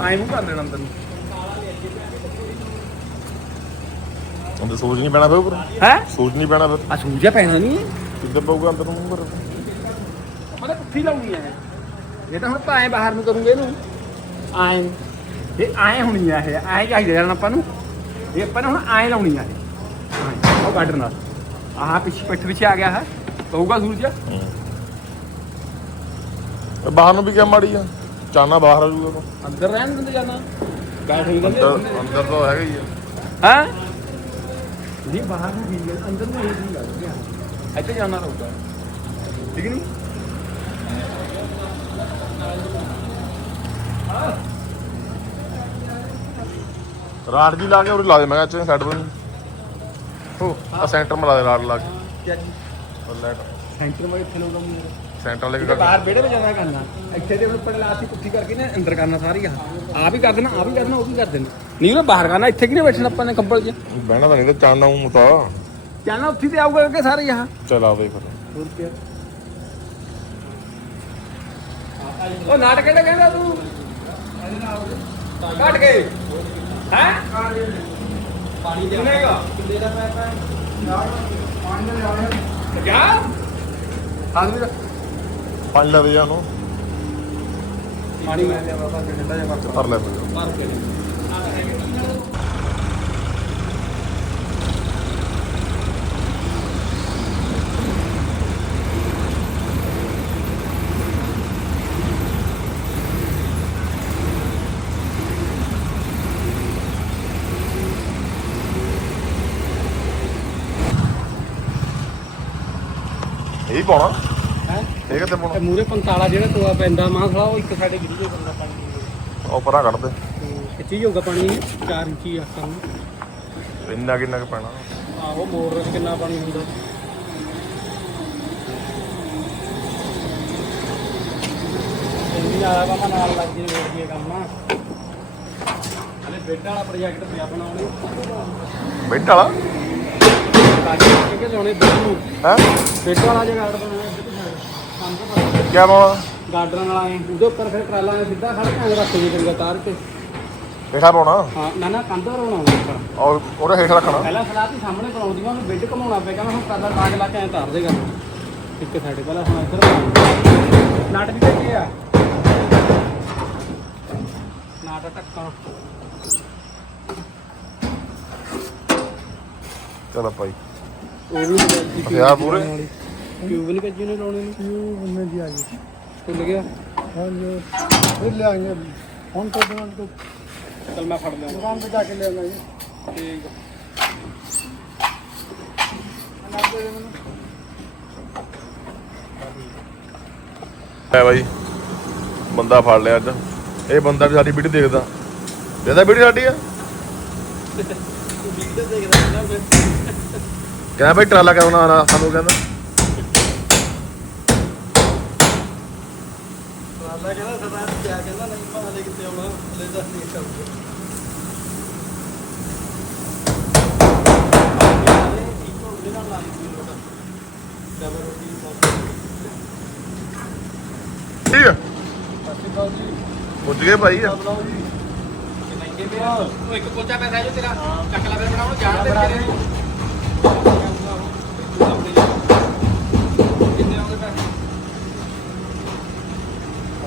ਆਏ ਮੂੰਹ ਕਰ ਦੇਣਾ ਅੰਦਰ ਨੂੰ। ਅੰਦਰ ਸੂਰਜ ਨਹੀਂ ਪੈਣਾ ਫਿਰ ਉੱਪਰ? ਹੈ? ਸੂਰਜ ਨਹੀਂ ਪੈਣਾ ਫਿਰ। ਆ ਸੂਰਜ ਪੈਣਾ ਨਹੀਂ। ਕਿੱਧਰ ਪਊਗਾ ਅੰਦਰ ਨੂੰ ਮੂੰਹ ਕਰ ਮਤਲਬ ਪੁੱਠੀ ਲਾਉਣੀ ਹੈ ਇਹ ਤਾਂ ਹੁਣ ਪਾਏ ਬਾਹਰ ਨੂੰ ਕਰੂੰਗੇ ਇਹਨੂੰ। ਆਏ ਇਹ ਆਏ ਹੋਣੀ ਆ ਇਹ ਆਏ ਚਾਹੀਦਾ ਜਾਣਾ ਆਪਾਂ ਨੂੰ? ਇਹ ਆਪਾਂ ਨੇ ਹੁਣ ਆਏ ਲਾਉਣੀ ਆ ਇਹ। ਉਹ ਗਾਡਰ ਨਾਲ। ਆਹ ਪਿੱਛੇ ਪਿੱਠ ਪਿੱਛੇ ਆ ਗਿਆ ਹੈ ਪਊਗਾ ਸੂਰਜ? ਇਹ ਬਾਹਰ ਨੂੰ ਵੀ ਕਿਆ ਮਾੜੀ ਆ? ਚਾਨਾ ਬਾਹਰ ਆ ਜੂਗਾ ਤਾਂ। ਅੰਦਰ ਰਹਿਣ ਦਿੰਦੇ ਜਾਣਾ। ਬੈਠ ਹੋਈ ਅੰਦਰ ਅੰਦਰ ਤਾਂ ਹੈਗਾ ਹੀ ਆ। ਹਾਂ? ਨਹੀਂ ਬਾਹਰ ਨੂੰ ਠੀਕ ਹੈ ਅੰਦਰ ਨੂੰ ਨਹੀਂ ਲੱਗਦਾ ਇੱਥੇ ਜਾਣਾ ਰਹੂਗਾ ਠੀਕ ਨਹੀਂ ਰਾਡ ਜੀ ਲਾ ਕੇ ਉਰੇ ਲਾ ਦੇ ਮੈਂ ਕਿਹਾ ਇੱਥੇ ਸਾਈਡ ਪਰ ਹੋ ਆ ਸੈਂਟਰ ਮਾ ਲਾ ਦੇ ਰਾਡ ਲਾ ਕੇ। ਸੈਂਟਰ ਮੈਂ ਇੱਥੇ ਲਾਉਂਦਾ ਮੇਰੇ ਸੈਂਟਰ ਲੈ ਕੇ ਤੇ ਕਰ ਬਾਹਰ ਵਿਹੜੇ ਵਿੱਚ ਜਾਣਾ ਕਰਨਾ। ਇੱਥੇ ਦੇ ਉੱਪਰ ਲਾਸੀ ਪੁੱਠੀ ਕਰਕੇ ਨਾ ਅੰਦਰ ਕਰਨਾ ਸਾਰੀ ਆ ਆ ਵੀ ਕਰ ਦੇਣਾ ਆ ਵੀ ਕਰ ਦੇਣਾ ਉਹ ਵੀ ਕਰ ਦੇਣਾ। ਨਹੀਂ ਉਹ ਬਾਹਰ ਕਰਨਾ ਇੱਥੇ ਕਿ ਨਹੀਂ ਬੈਠਣਾ ਆਪਾਂ ਨੇ ਕੰਬਲ 'ਚ? ਬਹਿਣਾ ਤਾਂ ਨਹੀਂ ਤੇ ਚਾਨਾ ਹੂੰ ਤਾਂ। ਜਾਣਾ ਉੱਥੇ ਤੇ ਆਊਗਾ ਕਿ ਸਾਰੇ ਆਹ। ਚਲ ਆ ਬਈ ਫਿਰ। ਹੋਰ ਕੀ? ਉਹ ਨਾਟਕ ਕਿਹੜਾ ਕਹਿੰਦਾ ਤੂੰ। ਕੱਟ ਕੇ ਹੈ? ਪਾਣੀ ਦੇਣੇਗਾ ਕਿੰਨੇ ਦਾ? ਪੈਸਾ ਪਾਣੀ ਦਾ ਜਾਣਾ ਕਿਆ ਆਦਮੀ ਦਾ ਪੰਜ ਲੈ ਦੇ ਜਾ ਨੂੰ ਪਾਣੀ ਮੈਂ ਲਿਆ ਬਾਬਾ ਠੰਡਾ ਜਿਹਾ ਕਰ ਭਰ ਲੈ ਮਾਰ ਕੇ। ਪਾਉਣਾ। ਹੈ? ਇਹ ਕਿੱਥੇ ਪਾਉਣਾ? ਮੂਰੇ 45 ਜਿਹੜਾ ਟੋਆ ਪੈਂਦਾ ਮਾਂ ਖੜਾ ਉਹ ਇੱਕ ਸਾਡੇ ਗਿਰੀ ਜਾਂਦਾ ਪਾਣੀ ਉਹ ਪਰਾਂ ਕੱਢ ਦੇ। ਕਿੱਥੇ ਹੋਊਗਾ ਪਾਣੀ 4 ਇੰਚੀ ਆ ਸਾਨੂੰ ਇੰਨਾ ਕਿੰਨਾ ਕੁ ਪੈਣਾ? ਆਹੋ ਮੋਰ ਵਿੱਚ ਕਿੰਨਾ ਪਾਣੀ ਹੁੰਦਾ। ਇੰਨੀ ਆਲਾ ਕੰਮ ਨਾਲ ਲੱਗ ਜੀ ਵੇਖ ਕੇ ਕੰਮ। ਹਲੇ ਬੈੱਡ ਵਾਲਾ ਪ੍ਰੋਜੈਕਟ ਪਿਆ ਬਣਾਉਣੇ ਬੈੱਡ ਵਾਲਾ? ਲੱਗ ਕੇ ਲਾਉਣੇ ਬੈੱਡ ਨੂੰ ਹੈ? ਬੈੱਡ ਵਾਲਾ side। ਕੰਮ ਤਾਂ ਕਿਆ ਪਾਉਣਾ ਗਾਰਡਰਾਂ ਨਾਲ ਆਏ। ਉਹਦੇ ਉੱਪਰ ਫਿਰ ਟਰਾਲਾ ਨੇ ਸਿੱਧਾ ਖੜ ਕੇ ਐਂ ਰੱਖ ਦੇ ਚੰਗਾ ਤਾਰ ਕੇ। ਹੇਠਾਂ ਪਾਉਣਾ? ਹਾਂ ਨਾ ਨਾ ਕੰਧ ਬਣਾਉਣਾ ਉੱਪਰ। ਔਰ ਉਹਦੇ ਹੇਠ ਰੱਖਣਾ? ਪਹਿਲਾਂ ਸਲਾਹ ਤੀ ਸਾਹਮਣੇ ਬਣਾਉਂਦੀ ਮੈਂ ਉਹਨੂੰ ਬੈੱਡ ਘਮਾਉਣਾ ਪਿਆ ਕਹਿੰਦਾ ਹੁਣ ਟਰਾਲਾ ਟਾਗ ਲਾ ਕੇ ਐਂ ਤਾਰ ਦੇਗਾ ਇੱਕ ਸਾਡੇ ਪਹਿਲਾਂ ਹੁਣ ਇੱਧਰ। ਨਾਟ ਵੀ ਕੱਟੇ ਆ? ਨਾਟ ਟੱਕਾਂ ਚਲ ਭਾਈ। ਉਹ ਵੀ ਲੱਗੀ ਹਥਿਆਰ ਪੂਰੇ? ਕਿਉਂ ਵੀ ਨਹੀਂ ਕੱਜੀ ਨੇ ਲਾਉਣੇ ਨੂੰ ਕਿਉਂ ਉਹਨੇ ਦੀ ਆ ਗਈ। ਭੁੱਲ ਗਿਆ? ਹਾਂ ਜੀ ਫਿਰ ਲੈ ਆਏਗੇ ਹੁਣ ਤੋਂ ਦੁਕਾਨ ਤੋਂ ਚਲ ਮੈਂ ਫੜ ਲਿਆ ਦੁਕਾਨ ਤੇ ਜਾ ਕੇ ਲੈ ਆਉਂਗਾ ਜੀ। ਠੀਕ ਹੈ ਭਾਈ ਬੰਦਾ ਫੜ ਲਿਆ ਅੱਜ। ਇਹ ਬੰਦਾ ਵੀ ਸਾਡੀ ਵੀਡੀਓ ਦੇਖਦਾ। ਦੇਖਦਾ ਵੀਡੀਓ ਸਾਡੀ ਆ? ਕਹਿੰਦਾ ਭਾਈ ਟਰਾਲਾ ਕਰਾਉਣਾ ਆਣਾ ਸਾਨੂੰ ਕਹਿੰਦਾ। ਰਾਲਾ ਕਹਿੰਦਾ ਸਰਦਾਰ ਕਿਆ ਕਹਿੰਦਾ ਨਹੀਂ ਪਤਾ ਲੈ ਕਿੱਥੇ ਆਉਣਾ ਲੈ ਦੱਸ ਨਹੀਂ ਚੱਲਦਾ ਠੀਕ ਆ। ਪੁੱਜ ਗਏ ਭਾਈ ਆ। ਉਹ ਇੱਕ ਪੋਚਾ ਪੈਸਾ ਜੋ ਤੇਰਾ ਚੱਕ ਲਾ ਫਿਰ ਬਣਾਉਣ ਜਾਣ ਦੇ ਤੇਰੇ ਕਿੰਨੇ ਆਉਂਦੇ ਪੈਸੇ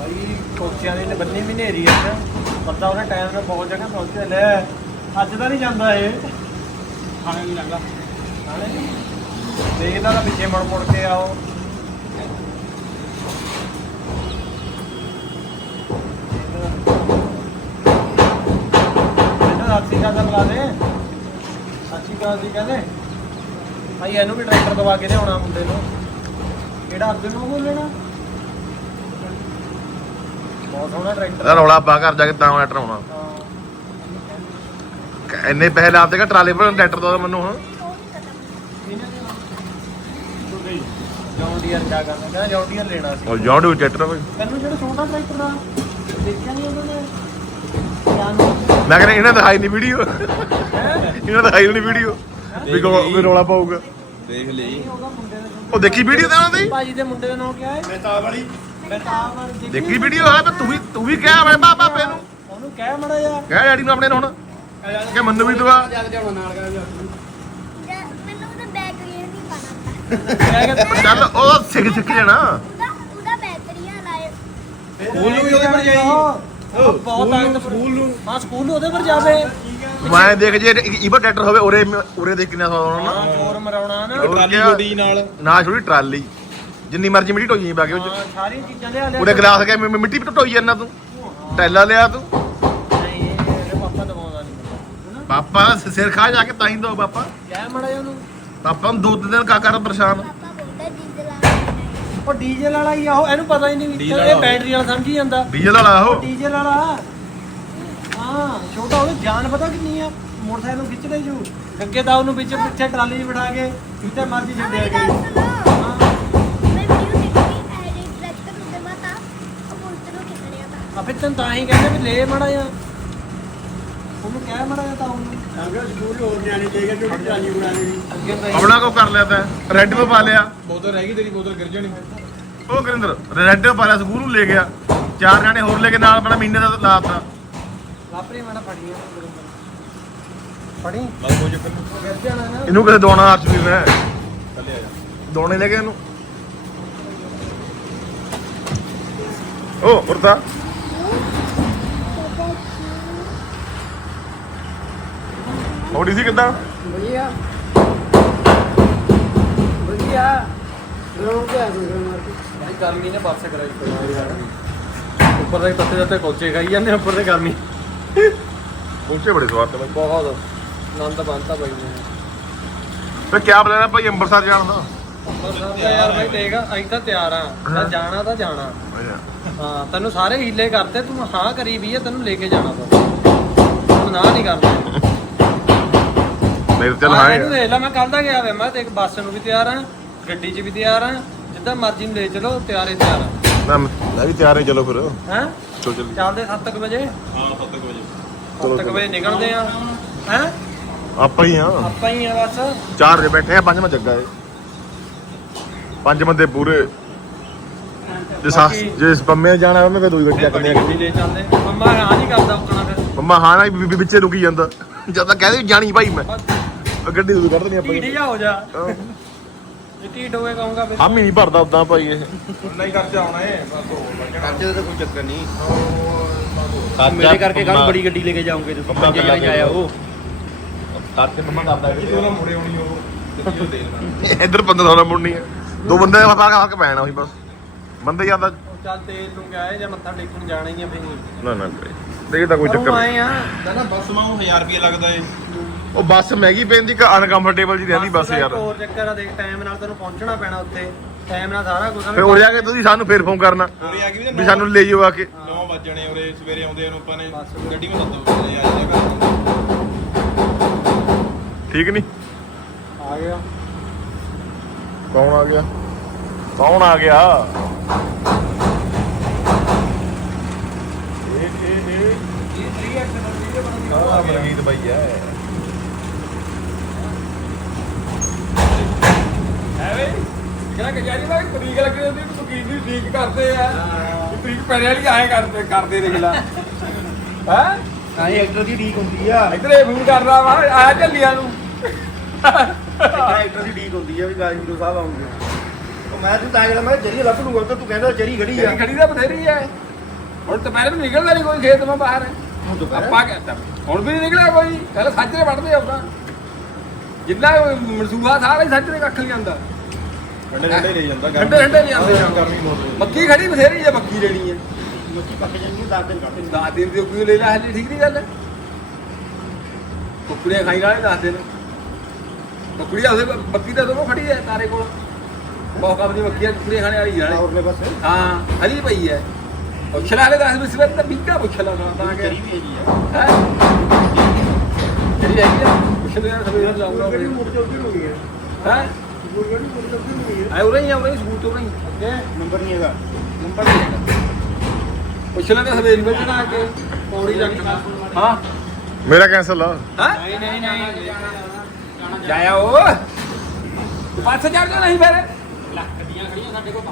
ਭਾਈ ਕੋਚਿਆਂ ਦੀ ਬੰਨੀ ਵੀ ਨੇਰੀ ਆ ਬੰਦਾ ਉਹਨੇ ਟਾਈਮ ਨਾਲ ਬਹੁਤ ਜਗ੍ਹਾ ਪਹੁੰਚਿਆ ਲੈ ਅੱਜ ਤਾਂ ਨਹੀਂ ਜਾਂਦਾ ਇਹ। ਖਾਣੇ ਨਹੀਂ ਲੱਗਾ ਦੇਖਦਾ ਤਾਂ ਪਿੱਛੇ ਮੁੜ ਮੁੜ ਕੇ ਆਓ। ਇਹਨਾਂ ਸਾਥੀ ਦਾ ਬੁਲਾ ਦੇ। ਸਾਥੀ ਕਾ ਸੀ ਕਹਿੰਦੇ। ਭਾਈ ਇਹਨੂੰ ਵੀ ਟਰੈਕਟਰ ਦਵਾ ਕੇ ਲਿਆਉਣਾ ਮੁੰਡੇ ਨੂੰ। ਕਿਹੜਾ ਅਰਜਨ ਨੂੰ ਬੋਲਣਾ? ਬਹੁਤ ਸੋਹਣਾ ਟਰੈਕਟਰ ਇਹਦਾ ਰੌਲਾ ਪਾ ਘਰ ਜਾ ਕੇ ਤਾਂ ਲੈਟਰ ਆਉਣਾ। ਕ- ਇੰਨੇ ਪੈਸੇ ਲਾ ਦੇਗਾ ਟਰਾਲੇ ਪਰ ਟਰੈਕਟਰ ਦੋ ਮੈਨੂੰ ਹੁਣ? ਜੌਨ ਡੀਅਰ ਕਿਆ ਕਰਨਾ ਕਹਿੰਦਾ ਜੌਨ ਡੀਅਰ ਲੈਣਾ ਸੀ। ਉਹ ਜਾਉਂਦੇ ਟਰੈਕਟਰ ਭਾਈ ਤੈਨੂੰ ਜਿਹੜਾ ਛੋਟਾ ਟਰੈਕਟਰ ਦਾ ਦੇਖਿਆ ਨਹੀਂ ਉਹਨਾਂ ਨੇ ਮੈਂ ਕਹਿੰਦਾ ਇਹਨਾਂ ਦਿਖਾਈ ਨਹੀਂ ਵੀਡੀਓ ਇਹਨਾਂ ਦਿਖਾਈ ਨਹੀਂ ਵੀਡੀਓ ਵੀ ਕੋ- ਵੀ ਰੌਲਾ ਪਾਊਗਾ। ਦੇਖ ਲਈ। ਦਾ ਉਹ ਦੇਖੀ ਵੀਡੀਓ ਤਾਂ ਉਹਨਾਂ ਦੀ ਭਾਜੀ ਦੇ ਮੁੰਡੇ ਦਾ ਨਾਮ ਕਿਆ ਹੈ? ਮਹਿਤਾਬ ਵਾਲੀ। ਦੇਖੀ ਵੀਡੀਓ ਹੈ ਤੂੰ ਵੀ ਤੂੰ ਵੀ ਕਹਿ ਆਪਣੇ ਬਾਪ ਬਾਪੇ ਨੂੰ। ਉਹਨੂੰ ਕਹਿ ਮੜਾ ਜਾ ਕਹਿ ਡੈਡੀ ਨੂੰ ਆਪਣੇ ਨੂੰ ਹੁਣ। ਕਿ ਮੈਨੂੰ ਵੀ ਦਵਾ ਮੈਨੂੰ ਉਹਦਾ ਬੈਗ ਨਹੀਂ ਪਾਣਾ ਚੱਲ ਉਹ ਸਿੱਖ ਸਿੱਖ ਜਾਣਾ। ਉਹਦਾ ਉਹਦਾ ਬੈਟਰੀਆਂ ਲਾਏ ਸਕੂਲ ਨੂੰ ਵੀ ਉਹਦੇ ਪਰ ਜਾਈ। ਬਹੁਤ ਤਾਕਤ ਸਕੂਲ ਨੂੰ ਹਾਂ ਸਕੂਲ ਨੂੰ ਉਹਦੇ ਪਰ ਜਾਵੇ। ਮੈਂ ਦੇਖ ਜੇ ਈਵਰ ਟਰੈਕਟਰ ਹੋਵੇ ਉਰੇ ਉਰੇ ਦੇਖ ਕਿੰਨਾ ਆਉਣਾ ਹਾਂ ਚੋਰ ਮਰਾਉਣਾ ਨਾ। ਟਰਾਲੀ ਗੱਡੀ ਨਾਲ। ਨਾ ਛੋੜੀ ਟਰਾਲੀ। ਜਿੰਨੀ ਮਰਜ਼ੀ ਮਿੱਟੀ ਢੋਈ ਪਾ ਕੇ ਉਹ ਚ। ਹਾਂ ਸਾਰੀਆਂ ਚੀਜ਼ਾਂ ਲਿਆ ਲਿਆ ਉਹਦੇ ਗਲਾਸ ਕੇ ਮਿ- ਮਿੱਟੀ ਵੀ ਢੋਈ ਜਾਂਦਾ ਤੂੰ। ਟੈਲਾ ਲਿਆ ਤੂੰ। ਨਹੀਂ ਇਹ ਪਾਪਾ ਦਵਾਉਂਦਾ ਨਹੀਂ ਮੈਨੂੰ ਪਾਪਾ ਸਿਰ ਖਾ ਜਾ ਕੇ ਤਾਂ ਹੀ ਦੋ ਪਾਪਾ। ਕਹਿ ਮੜਾ ਜਾ ਉਹਨੂੰ। ਪਾਪਾ ਨੂੰ ਦੋ ਤਿੰਨ ਦਿਨ ਕਾ ਕਰ ਪਰੇਸ਼ਾਨ। ਪਾਪਾ ਬੋਲਦਾ ਡੀਜ਼ਲ ਆ। ਉਹ ਡੀਜ਼ਲ ਵਾਲਾ ਹੀ ਆ ਉਹ ਇਹਨੂੰ ਪਤਾ ਹੀ ਨਹੀਂ ਵੀ ਇਹ ਬੈਟਰੀ ਵਾਲਾ ਸਮਝੀ ਜਾਂਦਾ। ਡੀਜ਼ਲ ਵਾਲਾ ਉਹ। ਡੀਜ਼ਲ ਵਾਲਾ। ਹਾਂ ਛੋਟਾ ਉਹਦੀ ਜਾਨ ਪਤਾ ਕਿੰਨੀ ਆ? ਮੋਟਰਸਾਈਕਲ ਨੂੰ ਖਿੱਚ ਲੈ ਜੂ। ਗੱਗੇ ਦਾ ਉਹਨੂੰ ਵਿੱਚ ਪਿੱਛੇ ਟਰਾਲੀ 'ਚ ਬਿਠਾ ਕੇ ਜਿੱਥੇ ਮਰਜ਼ੀ ਛੱਡਿਆ ਗਈ ਸੁਣੋ ਮੈਂ ਵੀਡੀਓ ਦੇਖੀ ਐਡਿਟ ਟਰੈਕਟਰ ਹੁੰਦੇ ਮਾਤਾ ਉਹ ਬੁਲਟ ਨੂੰ ਖਿੱਚਣਿਆ ਤਾਂ ਆ ਫਿਰ ਤੈਨੂੰ ਤਾਂ ਹੀ ਕਹਿੰਦੇ ਵੀ ਲੈ ਮੜਾ ਜਾ ਉਹਨੂੰ ਕਹਿ ਮੜਾ ਜਾ ਤਾਂ ਉਹਨੂੰ। ਅਗਰ ਸਕੂਲ ਹੋਰ ਨਿਆਣੇ ਚਾਹੀਏ ਜੋ ਟਰਾਲੀ ਬਣਾਣੀ ਅੱਗੇ ਤਾਂ ਆਪਣਾ ਕੋ ਕਰ ਲਿਆ ਤਾਂ। ਰੈੱਡ ਪੇ ਲਿਆ। ਬੋਤਲ ਰਹਿ ਗਈ ਤੇਰੀ ਬੋਤਲ ਗਿਰ ਜਾਣੀ। ਉਹ ਕਰਿੰਦਰ ਰੈੱਡ ਪਾ ਲਿਆ ਸਕੂਲ ਨੂੰ ਲੈ ਗਿਆ। ਚਾਰ ਜਾਣੇ ਹੋਰ ਲੈ ਕੇ ਨਾਲ ਆਪਣਾ ਮਹੀਨੇ ਦਾ ਲਾਤਾ ਲਾਪਰੀ ਮੈਨਾਂ ਫੜੀਆਂ ਫੜੀ ਬਸ ਹੋ ਜਾ ਗਿਰ ਜਾਣਾ ਨਾ। ਇਹਨੂੰ ਕਿਸੇ ਦੋਣਾ ਹੱਥ ਵੀ ਮੈਂ। ਥੱਲੇ ਆ ਜਾ। ਦੋਣੇ ਲੈ ਕੇ ਇਹਨੂੰ। ਉਹ ਉਰਤਾ ਹੋੜੀ ਸੀ ਕਿੱਦਾਂ? ਵਧੀਆ। ਵਧੀਆ। ਗਰਾਉਂਡ ਤੇ ਆ ਗਏ ਮਾਰ ਕੇ ਭਾਈ ਗਰਮੀ ਨੇ ਪਾਸੇ ਕਰਾਈ ਉੱਪਰ ਦੇ ਪੱਤੇ ਦੇ ਤੇ ਕੋਚੇ ਖਾਈ ਜਾਂਦੇ ਉੱਪਰ ਦੇ ਗਰਮੀ। ਪਹੁੰਚੇ ਬੜੇ ਸਵਾਦ ਤੇ ਬਾਈ। ਬਹੁਤ ਆਨੰਦ ਬੰਤਾ ਬਾਈ ਨੇ। ਪਲਾਨ ਭਾਈ ਅੰਮ੍ਰਿਤਸਰ ਜਾਣ ਦਾ? ਬਸ ਤਾਂ ਯਾਰ ਬਾਈ ਦੇਖ ਅਸੀਂ ਤਾਂ ਤਿਆਰ ਆ। ਤਾਂ ਜਾਣਾ ਤਾਂ ਜਾਣਾ। ਹਾਂ ਤੈਨੂੰ ਸਾਰੇ ਹੀਲੇ ਕਰਤੇ ਤੂੰ ਹਾਂ ਕਰੀ ਵੀ ਆ ਤੈਨੂੰ ਲੈ ਕੇ ਜਾਣਾ ਬਸ ਤੂੰ ਨਾ ਨਹੀਂ ਕਰਨਾ। ਮੇਰੇ ਚੱਲ ਹਾਂ ਹਾਂ ਇਹਨੂੰ ਦੇਖ ਲੈ ਮੈਂ ਕੱਲ ਦਾ ਗਿਆ ਵੇ ਮੈਂ ਦੇਖ ਬੱਸ ਨੂੰ ਵੀ ਤਿਆਰ ਆ ਗੱਡੀ 'ਚ ਵੀ ਤਿਆਰ ਆ ਜਿੱਦਾਂ ਮਰਜ਼ੀ ਨੂੰ ਲੈ ਚਲੋ ਤਿਆਰੇ ਤਿਆਰ ਆ ਨਾ ਮੈਂ ਵੀ ਤਿਆਰ ਹਾਂ ਚਲੋ ਫਿਰ। ਹੈਂ? ਚਲੋ ਚੱਲੀ। ਚੱਲਦੇ 7:00 ਵਜੇ? ਹਾਂ 7 ਵਜੇ। 7:00 ਵਜੇ ਨਿਕਲਦੇ ਆ ਹੈਂ? ਆਪਾਂ ਹੀ ਆ ਆਪਾਂ ਹੀ ਆ ਬਸ। ਚਾਰ ਦੇ ਬੈਠੇ ਆ ਪੰਜ ਮੈਂ ਜੱਗਾ ਏ। ਪੰਜ ਬੰਦੇ ਪੂਰੇ। ਜੇ ਸੱਸ ਜੇ ਪੰਮੇ ਜਾਣਾ ਹੋਵੇ ਮੈਂ ਫੇਰ ਦੂਈ ਗੱਡੀ ਚੱਕਦੇ ਆ। ਗੱਡੀ ਲੈ ਚੱਲਦੇ। ਮੰਮਾ ਹਾਂ ਨਹੀਂ ਕਰਦਾ ਉਕਣਾ ਫਿਰ। ਮੰਮਾ ਹਾਂ ਨਾ ਬੀਬੀ ਵਿੱਚੇ ਰੁਕੀ ਜਾਂਦਾ। ਜਦ ਤੱਕ ਕਹਦੇ ਜਾਣੀ ਭਾਈ ਮੈਂ। ਗੱਡੀ ਦੂਈ ਕੱਢ ਦੇਣੀ ਆਪਾਂ। ਢੀਠ ਜਾ ਹੋ ਜਾ। ਜੇ ਢੀਠ ਹੋਏ ਕਹੂੰਗਾ ਫਿਰ। ਹਮ ਨਹੀਂ ਭਰਦਾ ਉਦਾਂ ਭਾਈ ਇਹ। ਨਹੀਂ ਖਰਚਾ ਆਉਣਾ ਏ ਬਸ ਹੋਰ ਖਰਚੇ ਦਾ ਤਾਂ ਕੋਈ ਚੱਕਰ ਨਹੀਂ। ਮੇਰੇ ਮੇਰੇ ਕਰਕੇ ਕੱਲ ਬੜੀ ਗੱਡੀ ਲੈ ਕੇ ਜਾਓਗੇ ਤੁਸੀਂ ਪੰਜੇ ਜਾਣੇ ਆਇਆ ਉਹ। ਕਰਕੇ ਮੰਮਾ ਕਰਦਾ ਕਿਤੇ। ਉਹਨਾਂ ਮੁੜੇ ਹੋਣੀ ਉਹ ਇੱਧਰ ਬੰਦਾ ਥੋੜਾ ਮੁੜਨੀ ਹੈ ਦੋ ਬੰਦੇ ਦਾ ਫ਼ਰਕ ਫ਼ਰਕ ਪੈਣਾ ਉਹੀ ਬਸ। ਬੰਦੇ ਜ਼ਿਆਦਾ ਚੱਲ ਤੇਲ ਨੂੰ ਗਿਆ ਜਾਂ ਮੱਥਾ ਟੇਕਣ ਜਾਣਾ ਹੀ ਆ ਫਿਰ। ਨਾ ਨਾ ਤੇ ਤਾਂ ਕੋਈ ਚੱਕਰ ਉਹ ਨਹੀਂ ਆਏ ਆ। ਨਾ ਬੱਸ ਮਾਉ 1000 ਰੁਪਏ ਲੱਗਦਾ ਏ। ਉਹ ਬੱਸ ਮਹਿੰਗੀ ਪੈਂਦੀ ਕਿ ਅਨਕੰਫਰਟੇਬਲ ਜੀ ਰਹਿੰਦੀ ਬੱਸ ਯਾਰ। ਹੋਰ ਚੱਕਰ ਆ ਦੇਖ ਟਾਈਮ ਨਾਲ ਤੈਨੂੰ ਪਹੁੰਚਣਾ ਪੈਣਾ ਉੱਥੇ। ਟਾਈਮ ਨਾਲ ਸਾਰਾ ਕੁਝ ਫੇ ਉਰੇ ਜਾ ਕੇ ਤੁਸੀਂ ਸਾਨੂੰ ਫੇਰ ਫੋਨ ਕਰਨਾ ਉਰੇ ਆ ਗਈ ਵੀ ਸਾਨੂੰ ਲੈ ਜਾਓ ਆ ਕੇ। 9 ਵਜਣੇ ਉਰੇ ਸਵੇਰੇ ਆਉਂਦੇ ਨੂੰ ਆਪਾਂ ਨੇ ਗੱਡੀ ਵਿੱਚ ਸੱਦੋ ਆ ਜਾ ਕਰ ਠੀਕ ਨਹੀਂ ਆ ਗਿਆ। ਕੌਣ ਆ ਗਿਆ? ਕੌਣ ਆ ਗਿਆ? ਇਹ ਇਹ ਇਹ। ਕਾਹਦਾ ਮਨਮੀਤ ਬਾਈ ਹੈ। ਐਵੇਂ ਕਿਹੜਾ ਕਜਾਰੀ ਦਾ ਤਰੀਕ ਲੱਗੇ ਉਹਦੀ ਤੂੰ ਕੀ ਦੀ ਠੀਕ ਕਰਦੇ ਆ? ਤਰੀਕ ਪੈਣੇ ਵਾਲੀ ਆਏ ਕਰਦੇ ਕਰਦੇ ਦੇਖ ਲੈ। ਹੈ? ਹਾਂ ਐਕਟਰ ਦੀ ਡੀਕ ਹੁੰਦੀ ਆ। ਇੱਧਰ ਇਹ ਫੋਨ ਕਰਦਾ ਵਾ ਆਇਆ ਝੱਲੀਆਂ ਨੂੰ। ਐਕਟਰ ਦੀ ਡੀਕ ਹੁੰਦੀ ਆ ਵੀ ਗਾਜ ਹੀਰੋ ਸਾਹਿਬ ਆਉਂਗੇ ਉਹ ਮੈਂ ਤੂੰ ਤਾਂ ਕਹਿੰਦਾ ਮੈਂ ਜਰੀ ਲੱਭ ਲੂੰਗਾ ਤਾਂ ਤੂੰ ਕਹਿੰਦਾ ਜਰੀ ਖੜੀ ਆ। ਤੇਰੀ ਖੜੀ ਦਾ ਬਥੇਰੀ ਹੈ ਹੁਣ ਦੁਪਹਿਰ ਨੂੰ ਨਿਕਲਦਾ ਨਹੀਂ ਕੋਈ ਖੇਤ ਮੈਂ ਬਾਹਰ। ਹੁਣ ਦੁਪਹਿਰ? ਆਪਾਂ ਕਹਿੰਦਾ ਹੁਣ ਵੀ ਨਿਕਲਿਆ ਕੋਈ ਪਹਿਲਾਂ ਸੱਜਰੇ ਵੱਢਦੇ ਆਉਂਦਾ ਜਿੰਨਾ ਮਨਸੂਬਾ ਸਾਰਾ ਹੀ ਸੱਜਰੇ ਕੱਖ ਲਿਆਂਦਾ ਠੰਡੇ ਠੰਡੇ ਲੈ ਜਾਂਦਾ ਠੰਡੇ ਠੰਡੇ ਨਹੀਂ ਆਉਂਦੇ। ਗਰਮੀ ਬਹੁਤ ਮੱਕੀ ਖੜੀ ਬਥੇਰੀ ਹੈ ਮੱਕੀ ਲੈਣੀ ਹੈ ਮੱਕੀ ਪੱਕ ਜਾਂਦੀ 10 ਦਿਨ ਕੱਢ ਦਸ ਦਿਨ ਦੀ ਕੋਈ ਲੈ ਲੈ ਹਲੇ ਠੀਕ ਨਹੀਂ ਗੱਲ। ਕੁਕੜੀਆਂ ਖਾਈ ਗਾਲੇ ਦਸ ਦਿਨ। ਕੁਕੜੀਆਂ ਉਹਦੇ ਮੱਕੀ ਤਾਂ ਦੋਨੋਂ ਖੜੀ ਹੈ ਤਾਰੇ ਕੋਲ। ਬਹੁਤ ਕੰਮ ਦੀ ਮੱਕੀ ਹੈ ਕੁਕੜੀਆਂ ਖਾਣੇ ਵਾਲੀ ਜਾਣੇ ਔਰਲੇ ਪਾਸੇ ਹਾਂ ਹਲੀ ਪਈ ਹੈ ਪੁੱਛਲਾ ਹਲੇ ਦਸ ਬਿਸਵੇ ਤਾਂ ਬਿੱਕਾ ਪੁੱਛਲਾ ਨਾ ਤਾਂ ਕਿ ਜਰੀ ਵੀ ਹੈਗੀ ਆ। ਹੈ? ਜਿਹੜੀ ਹੈਗੀ ਆ? ਸਵੇਰ ਨੂੰ ਜਾਊਗਾ ਚੌਕੀ ਹੋ? ਹੈ ਹੈ ਹੋ ਹੈ ਆਏ ਉਰੇ ਹੀ ਆ ਉਰੇ ਹੀ ਸਕੂਲ ਤੋਂ ਨਹੀਂ ਅੱਗੇ? ਨੰਬਰ ਨਹੀਂ ਹੈਗਾ। ਨੰਬਰ ਨਹੀਂ ਹੈਗਾ। ਪੁੱਛਲਾ ਤਾਂ ਸਵੇਰ ਨੂੰ ਬੈਠਣਾ ਆ ਕੇ ਪੌੜੀ ਲੱਗਣਾ ਹਾਂ? ਮੇਰਾ ਕੈਂਸਲ ਆ। ਹਾਂ? ਨਹੀਂ ਨਹੀਂ ਨਹੀਂ ਜਾਇਆ ਉਹ? ਪਾਸੇ ਜਾ ਕੇ ਨਹੀਂ ਫਿਰ। ਗੱਡੀਆਂ ਖੜੀਆਂ ਸਾਡੇ ਕੋਲ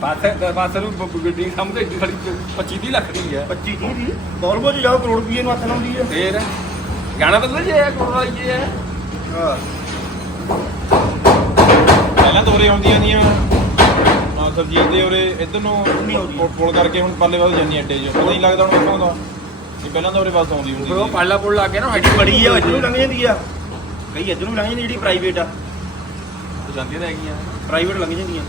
ਪਾਸੇ ਪਾਸੇ ਨੂੰ ਗੱਡੀ ਸਾਹਮਣੇ ਏਡੀ ਖੜੀ 25 30 ਲੱਖ ਦੀ ਹੈ 25 30 ਦੀ? ਬੋਲਬੋ ਚ ਜਾਓ ਕਰੋੜ ਰੁਪਏ ਨੂੰ ਹੱਥ ਲਾਉਂਦੀ ਆ। ਫੇਰ? ਗਾਣਾ ਬਦਲ ਜੇ ਹੈ ਕੋਲ ਵਾਲੀ ਹੈ ਹਾਂ ਪਹਿਲਾਂ ਤਾਂ ਉਰੇ ਆਉਂਦੀਆਂ ਨਹੀਂ ਆ ਸਰਜੀਤ ਦੇ ਉਰੇ ਇੱਧਰ ਨੂੰ ਪੁ- ਪੁਲ ਕਰਕੇ ਹੁਣ ਪਰਲੇ ਵੱਲ ਜਾਂਦੀ ਅੱਡੇ 'ਚ। ਪਤਾ ਨਹੀਂ ਲੱਗਦਾ ਹੁਣ ਕਿੱਥੋਂ ਦਾ ਇਹ ਪਹਿਲਾਂ ਤਾਂ ਉਰੇ ਬੱਸ ਆਉਂਦੀ ਹੁੰਦੀ ਉਹ ਪਾਲਾ ਪੁਲ ਲੱਗ ਗਿਆ ਨਾ ਸਾਡੀ ਬੜੀ ਆ ਇੱਧਰ ਨੂੰ ਲੰਘ ਜਾਂਦੀ ਆ। ਕਈ ਇੱਧਰ ਨੂੰ ਲੰਘ ਜਾਂਦੀ ਜਿਹੜੀ ਪ੍ਰਾਈਵੇਟ ਆ। ਜਾਂਦੀਆਂ ਤਾਂ ਹੈਗੀਆਂ। ਪ੍ਰਾਈਵੇਟ ਲੰਘ ਜਾਂਦੀਆਂ।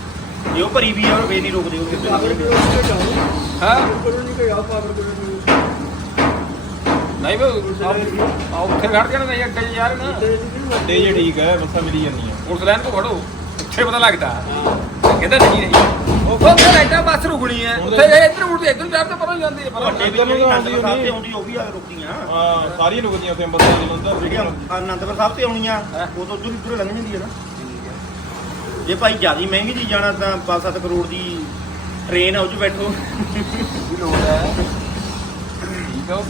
ਜੇ ਉਹ ਭਰੀ ਵੀ ਆ ਉਹ ਫੇਰ ਨਹੀਂ ਰੋਕਦੇ ਉਹ ਕਿਤੇ ਲੰਘ ਜਾਂਦੇ ਹਾਂ। ਨਹੀਂ ਬਈ ਆ ਉੱਥੇ ਖੜ ਜਾਣਾ ਨਹੀਂ ਅੱਡੇ 'ਚ ਯਾਰ ਨਾ। ਅੱਡੇ ਜੇ ਠੀਕ ਹੈ ਬੱਸਾਂ ਮਿਲੀ ਜਾਂਦੀਆਂ। ਪੁਲਿਸ ਲਾਈਨ ਤੋਂ ਖੜੋ ਉੱਥੇ ਪਤਾ ਲੱਗਦਾ। ਕਹਿੰਦਾ ਨਹੀਂ ਨਹੀਂ। ਉਹ ਕੋਲ ਲਾਈਟਾਂ ਬੱਸ ਰੁਕਣੀ ਹੈ। ਉੱਥੇ ਇਹ ਇੱਧਰ ਉੜਦੀ ਇੱਧਰ ਜਾ ਕੇ ਪਰੋਂ ਜਾਂਦੀ ਹੈ ਪਰੋਂ ਵੱਡੇ ਵੀ ਜਿਹੜੀ ਤੇ ਆਉਂਦੀ ਉਹ ਵੀ ਆ ਰੁਕਦੀਆਂ ਹਾਂ ਸਾਰੀਆਂ ਰੁਕਦੀਆਂ ਉੱਥੇ ਅੰਬਰਸਰ ਜਲੰਧਰ ਜਿਹੜੀਆਂ ਆਨੰਦਪੁਰ ਸਾਹਿਬ ਤੇ ਆਉਣੀਆਂ ਉਹ ਤੋਂ ਉੱਧਰ ਉੱਧਰ ਲੰਘ ਜਾਂਦੀ ਹੈ ਨਾ। ਜੇ ਭਾਈ ਜ਼ਿਆਦਾ ਮਹਿੰਗੀ ਚੀਜ਼ ਜਾਣਾ ਤਾਂ 5-7 ਕਰੋੜ ਦੀ ਟ੍ਰੇਨ ਆ ਉਹ 'ਚ ਬੈਠੋ। ਵੀ ਲੋੜ ਹੈ? ਠੀਕ ਆ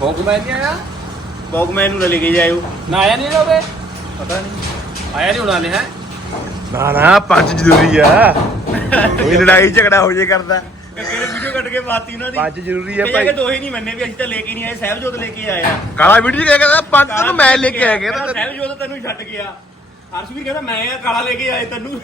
ਭੋਗ ਮੈਂ ਨਹੀਂ ਆਇਆ? ਬੌਗਮੈਨ ਨੂੰ ਲੈ ਕੇ ਜਾਇਓ ਨਾ ਆਇਆ ਨਹੀਂ ਉਹਦੇ ਪਤਾ ਨਹੀਂ। ਆਇਆ ਨਹੀਂ ਉਹਨਾਂ ਨੇ ਹੈ? ਨਾ ਨਾ ਪੰਜ ਜ਼ਰੂਰੀ ਆ। ਕੋਈ ਲੜਾਈ ਝਗੜਾ ਹੋ ਜੇ ਕਰਦਾ। ਕਿਹੜੇ ਵੀਡੀਓ ਕੱਢ ਕੇ ਪਾਤੀ ਉਹਨਾਂ ਦੀ? ਪੰਜ ਜ਼ਰੂਰੀ ਆ ਇਹ ਭਾਈ। ਕਿ ਦੋਹੇ ਨਹੀਂ ਮੰਨੇ ਵੀ ਅਸੀਂ ਤਾਂ ਲੈ ਕੇ ਨਹੀਂ ਆਏ ਸਹਿਬਜੋਤ ਲੈ ਕੇ ਆਇਆ। ਕਾਲਾ ਵੀਡੀਓ ਕਹਿ ਕਹਿੰਦਾ? ਪੰਜ ਤੈਨੂੰ ਮੈਂ ਲੈ ਕੇ ਆਇਆ ਕਹਿੰਦਾ ਸਹਿਬਜੋਤ ਤੈਨੂੰ ਛੱਡ ਗਿਆ। ਹਰਸ਼ ਵੀ ਕਹਿੰਦਾ ਮੈਂ ਆ ਕਾਲਾ ਲੈ ਕੇ ਆਏ ਤੈਨੂੰ।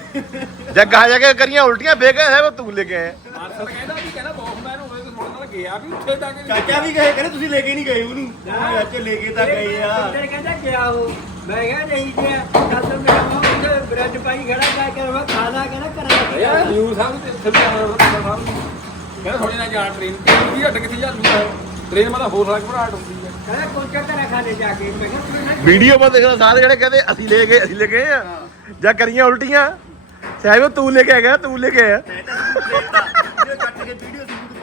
ਜਾਂ ਕਹਾ ਜਾ ਕੇ ਕਰੀਆਂ ਉਲਟੀਆਂ ਫੇਕ ਹੈ ਉਹ ਤੂੰ ਲੈ ਕੇ ਆਇਆ। ਮਾਰਸਲ ਕਹਿੰਦਾ ਵੀ ਕਹਿੰਦਾ ਭੋਗ ਮੈਂ ਨੂੰ ਹੋਵੇ ਤਾਂ ਨਾਲ ਗਿਆ ਵੀ ਉੱਥੇ ਜਾ ਕੇ ਚਾਚਾ ਵੀ ਕਹੇ ਕਹਿੰਦੇ ਤੁਸੀਂ ਲੈ ਕੇ ਨਹੀਂ ਗਏ ਉਹਨੂੰ। ਚਾਚੇ ਲੈ ਕੇ ਤਾਂ ਗਏ ਆ। ਬੰਦੇ ਕਹਿੰਦਾ ਗਿਆ ਉਹ। ਮੈਂ ਕਿਹਾ ਨਹੀਂ ਗਿਆ। ਕੱਲ ਤੋਂ ਮੇਰਾ ਮਾਂ ਉੱਥੇ ਬ੍ਰੈਡ ਪਾਈ ਖੜਾ ਕਰ ਕੇ ਮੈਂ ਖਾਣਾ ਕਹਿੰਦਾ ਕਰਾਂ ਯਾਰ ਨਿਊ ਸਾਹਿਬ ਤੇ ਇੱਥੇ ਵੀ ਆਉਣਾ ਸਾਹਿਬ ਕਹਿੰਦਾ ਥੋੜੀ ਨਾ ਜਾਣ ਟ੍ਰੇਨ ਦੀ ਹੱਟ ਕਿੱਥੇ ਜਾ ਟ੍ਰੇਨ ਮਾ ਤਾਂ ਹੋਰ ਸਾਲ ਘਬਰਾਹਟ ਹੁੰਦੀ ਹੈ ਕਹਿੰਦਾ ਕੋਚਾ ਕਰਾ ਖਾਣੇ ਜਾ ਕੇ। ਮੈਂ ਕਿਹਾ ਤੂੰ ਨਾ ਵੀਡੀਓ ਮਾ ਦੇਖਣਾ ਸਾਰੇ ਜਿਹੜੇ ਕਹਿੰਦੇ ਅਸੀਂ ਲੈ ਗਏ ਅਸੀਂ ਲੈ ਗਏ ਆ। ਜਾਂ ਕਰੀਆਂ ਉਲਟੀਆਂ। ਸਾਹਿਬ ਤੂੰ ਲੈ ਕੇ ਆਇਆ ਤੂੰ ਲੈ ਕੇ ਮੈਂ ਤਾਂ ਦੇਤਾ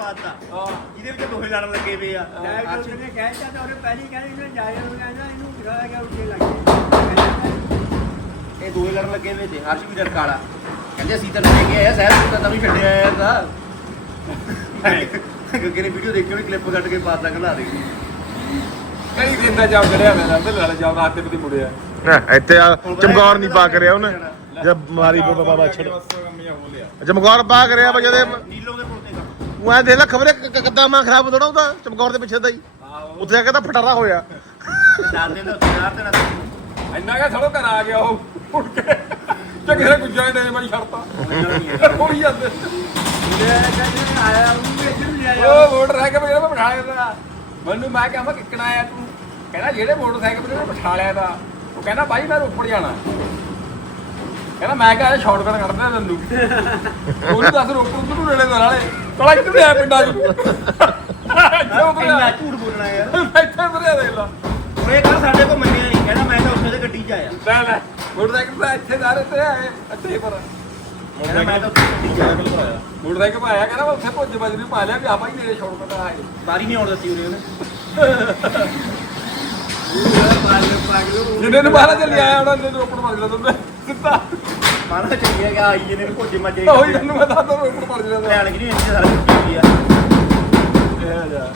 ਪਾਤਾ ਹਾਂ ਇਹਦੇ ਵਿੱਚ ਦੋਹੇ ਲੜਨ ਲੱਗੇ ਪਏ ਆ। ਲੈ ਕੇ ਉਹਨੇ ਕਹਿ ਦਿੱਤਾ ਤਾਂ ਉਹਨੇ ਪਹਿਲੀ ਕਹਿੰਦੀ ਇਹਨੂੰ ਜਾਇਆ ਨੂੰ ਕਹਿੰਦਾ ਇਹਨੂੰ ਦਿਖਾਇਆ ਗਿਆ ਉੱਤੇ ਲੱਗ ਇਹ ਦੋਹੇ ਲੜਨ ਲੱਗੇ ਪਏ ਤੇ ਹਰਸ਼ ਵੀ ਲੜ ਕਾਲਾ ਕਹਿੰਦੇ ਅਸੀਂ ਤਾਂ ਲੈ ਕੇ ਆਏ ਆ ਸਹਿਬ ਤਾਂ ਵੀ ਛੱਡਿਆ ਆਇਆ ਤਾਂ ਕਿਉਂਕਿ ਨੇ ਵੀਡੀਓ ਦੇਖੀ ਉਹਨੇ ਕਲਿੱਪ ਕੱਟ ਕੇ ਪਾਤਾ ਕਹਿੰਦਾ ਦੇ। ਕਈ ਦਿਨ ਦਾ ਜਾਮ ਚੜਿਆ ਮੈਂ ਅੰਦਰ ਲੈ ਜਾਮ ਰਾਤੇ ਵੀ ਮੁੜਿਆ। ਨਾ, ਇੱਥੇ ਆ ਚਮਕੌਰ ਨਹੀਂ ਪਾ ਕਰਿਆ ਉਹਨੇ। ਜਦ ਮਾਰੀ ਬਾਬਾ ਬਾਬਾ ਛੜ ਕੰਮ ਜਾਂ ਹੋ ਲਿਆ। ਚਮਕੌਰ ਪਾ ਕਰਿਆ ਬਈ ਜਦੇ ਨੀਲੋਂ ਦੇ ਤੇ ਉਹ ਐ ਦੇਖ ਲੈ ਖਬਰੇ ਕੱਦਾ ਮਾਂ ਖਰਾਬ ਥੋੜਾ ਉਹਦਾ ਚਮਕੌਰ ਦੇ ਪਿੱਛੇ ਦਾ ਹੀ। ਉੱਥੇ ਜਾ ਕੇ ਤਾਂ ਫਟਾਰਾ ਹੋਇਆ। ਦੱਸ ਦੇ ਤਾਂ ਉੱਥੇ ਯਾਰ ਤੇ ਨਾ ਇੰਨਾ ਕਾ ਥੜੋ ਘਰ ਆ ਗਿਆ ਉਹ ਉੱਠ ਕੇ। ਤੇ ਕਿਸੇ ਗੁੱਜਾ ਨੇ ਬੜੀ ਛੜਤਾ ਹੋਈ ਜਾਂਦੇ। ਆਇਆ ਉਹ ਵੀ ਇੱਧਰ ਨੂੰ ਲਿਆਇਆ ਉਹ ਮੋਟਰਸਾਈਕਲ ਮੇਰੇ ਮੈਂ ਬਿਠਾ ਲਿਆ ਮੈਨੂੰ ਮੈਂ ਕਿਹਾ ਮੈਂ ਕਿੱਕਣਾ ਆਇਆ ਤੂੰ? ਕਹਿੰਦਾ ਜਿਹੜੇ ਮੋਟਰਸਾਈਕਲ ਤੇ ਮੈਂ ਬਿਠਾ ਲਿਆ ਦਾ ਉਹ ਕਹਿੰਦਾ ਬਾਈ ਮੈਂ ਰੋਪੜ ਜਾਣਾ। ਕਹਿੰਦਾ ਮੈਂ ਕਿਹਾ ਸ਼ਾਰਟਕਟ ਕੱਢਦਾ ਤੈਨੂੰ। ਉਹਨੂੰ ਦੱਸ ਰੋਪੜ ਨੂੰ ਨੇੜੇ ਦੇ ਨਾਲੇ ਕਲਾ ਕਿੱਥੇ ਆਇਆ ਪਿੰਡਾਂ ਚ? ਇੰਨਾ ਝੂਠ ਬੋਲਣਾ ਯਾਰ। ਇੱਥੇ ਬਰਿਆ ਦੇ ਲਾ। ਇਹ ਤਾਂ ਸਾਡੇ ਕੋਲ ਮੰਨਿਆ ਨਹੀਂ। ਕਹਿੰਦਾ ਮੈਂ ਤਾਂ ਉੱਥੇ ਦੇ ਗੱਡੀ 'ਚ ਆਇਆ। ਲੈ ਲੈ। ਮੋਟਰਸਾਈਕਲ ਤਾਂ ਇੱਥੇ ਰਹੇ ਤੇ ਆਏ। ਅੱਛੇ ਪਰ ਕਹਿੰਦਾ ਮੈਂ ਤਾਂ ਉੱਥੇ ਗੱਡੀ 'ਚ ਆਇਆ ਬਿਲਕੁਲ ਆਇਆ। ਮੋਟਰਸਾਈਕਲ ਪਾਇਆ ਕਹਿੰਦਾ ਮੈਂ ਉੱਥੇ ਭੁੱਜ ਬਜਰੀ ਪਾ ਲਿਆ ਵੀ ਆ ਭਾਈ ਨੇੜੇ ਸ਼ਾਰਟਕਟ ਆ ਇਹ। ਬਾਰੀ ਨਹੀਂ ਆਉਣ ਦਿੱਤੀ ਉਰੇ ਉਹਨੇ। ਜਿੰਨੇ ਨੂੰ ਬਾਹਰ ਚੱਲ ਆਇਆ ਉਹਨਾਂ ਨੇ ਰੋਪੜ ਮਾਰ ਦਿੰਦਾ ਸਿੱਧਾ ਮਾਨਾ ਚੱਲਿਆ ਗਿਆ ਆਈ ਇਹਨੇ ਭੋਜੇ ਮੱਜੇ ਉਹੀ ਤੈਨੂੰ ਮੈਂ ਦੱਸਦਾ ਰੋਪੜ ਦਿੰਦਾ ਹਰਿਆਣੇ ਕਿ ਨਹੀਂ ਇੰਨੇ ਸਾਰੇ ਹੋਈ ਆ। ਇਹ ਜਾ।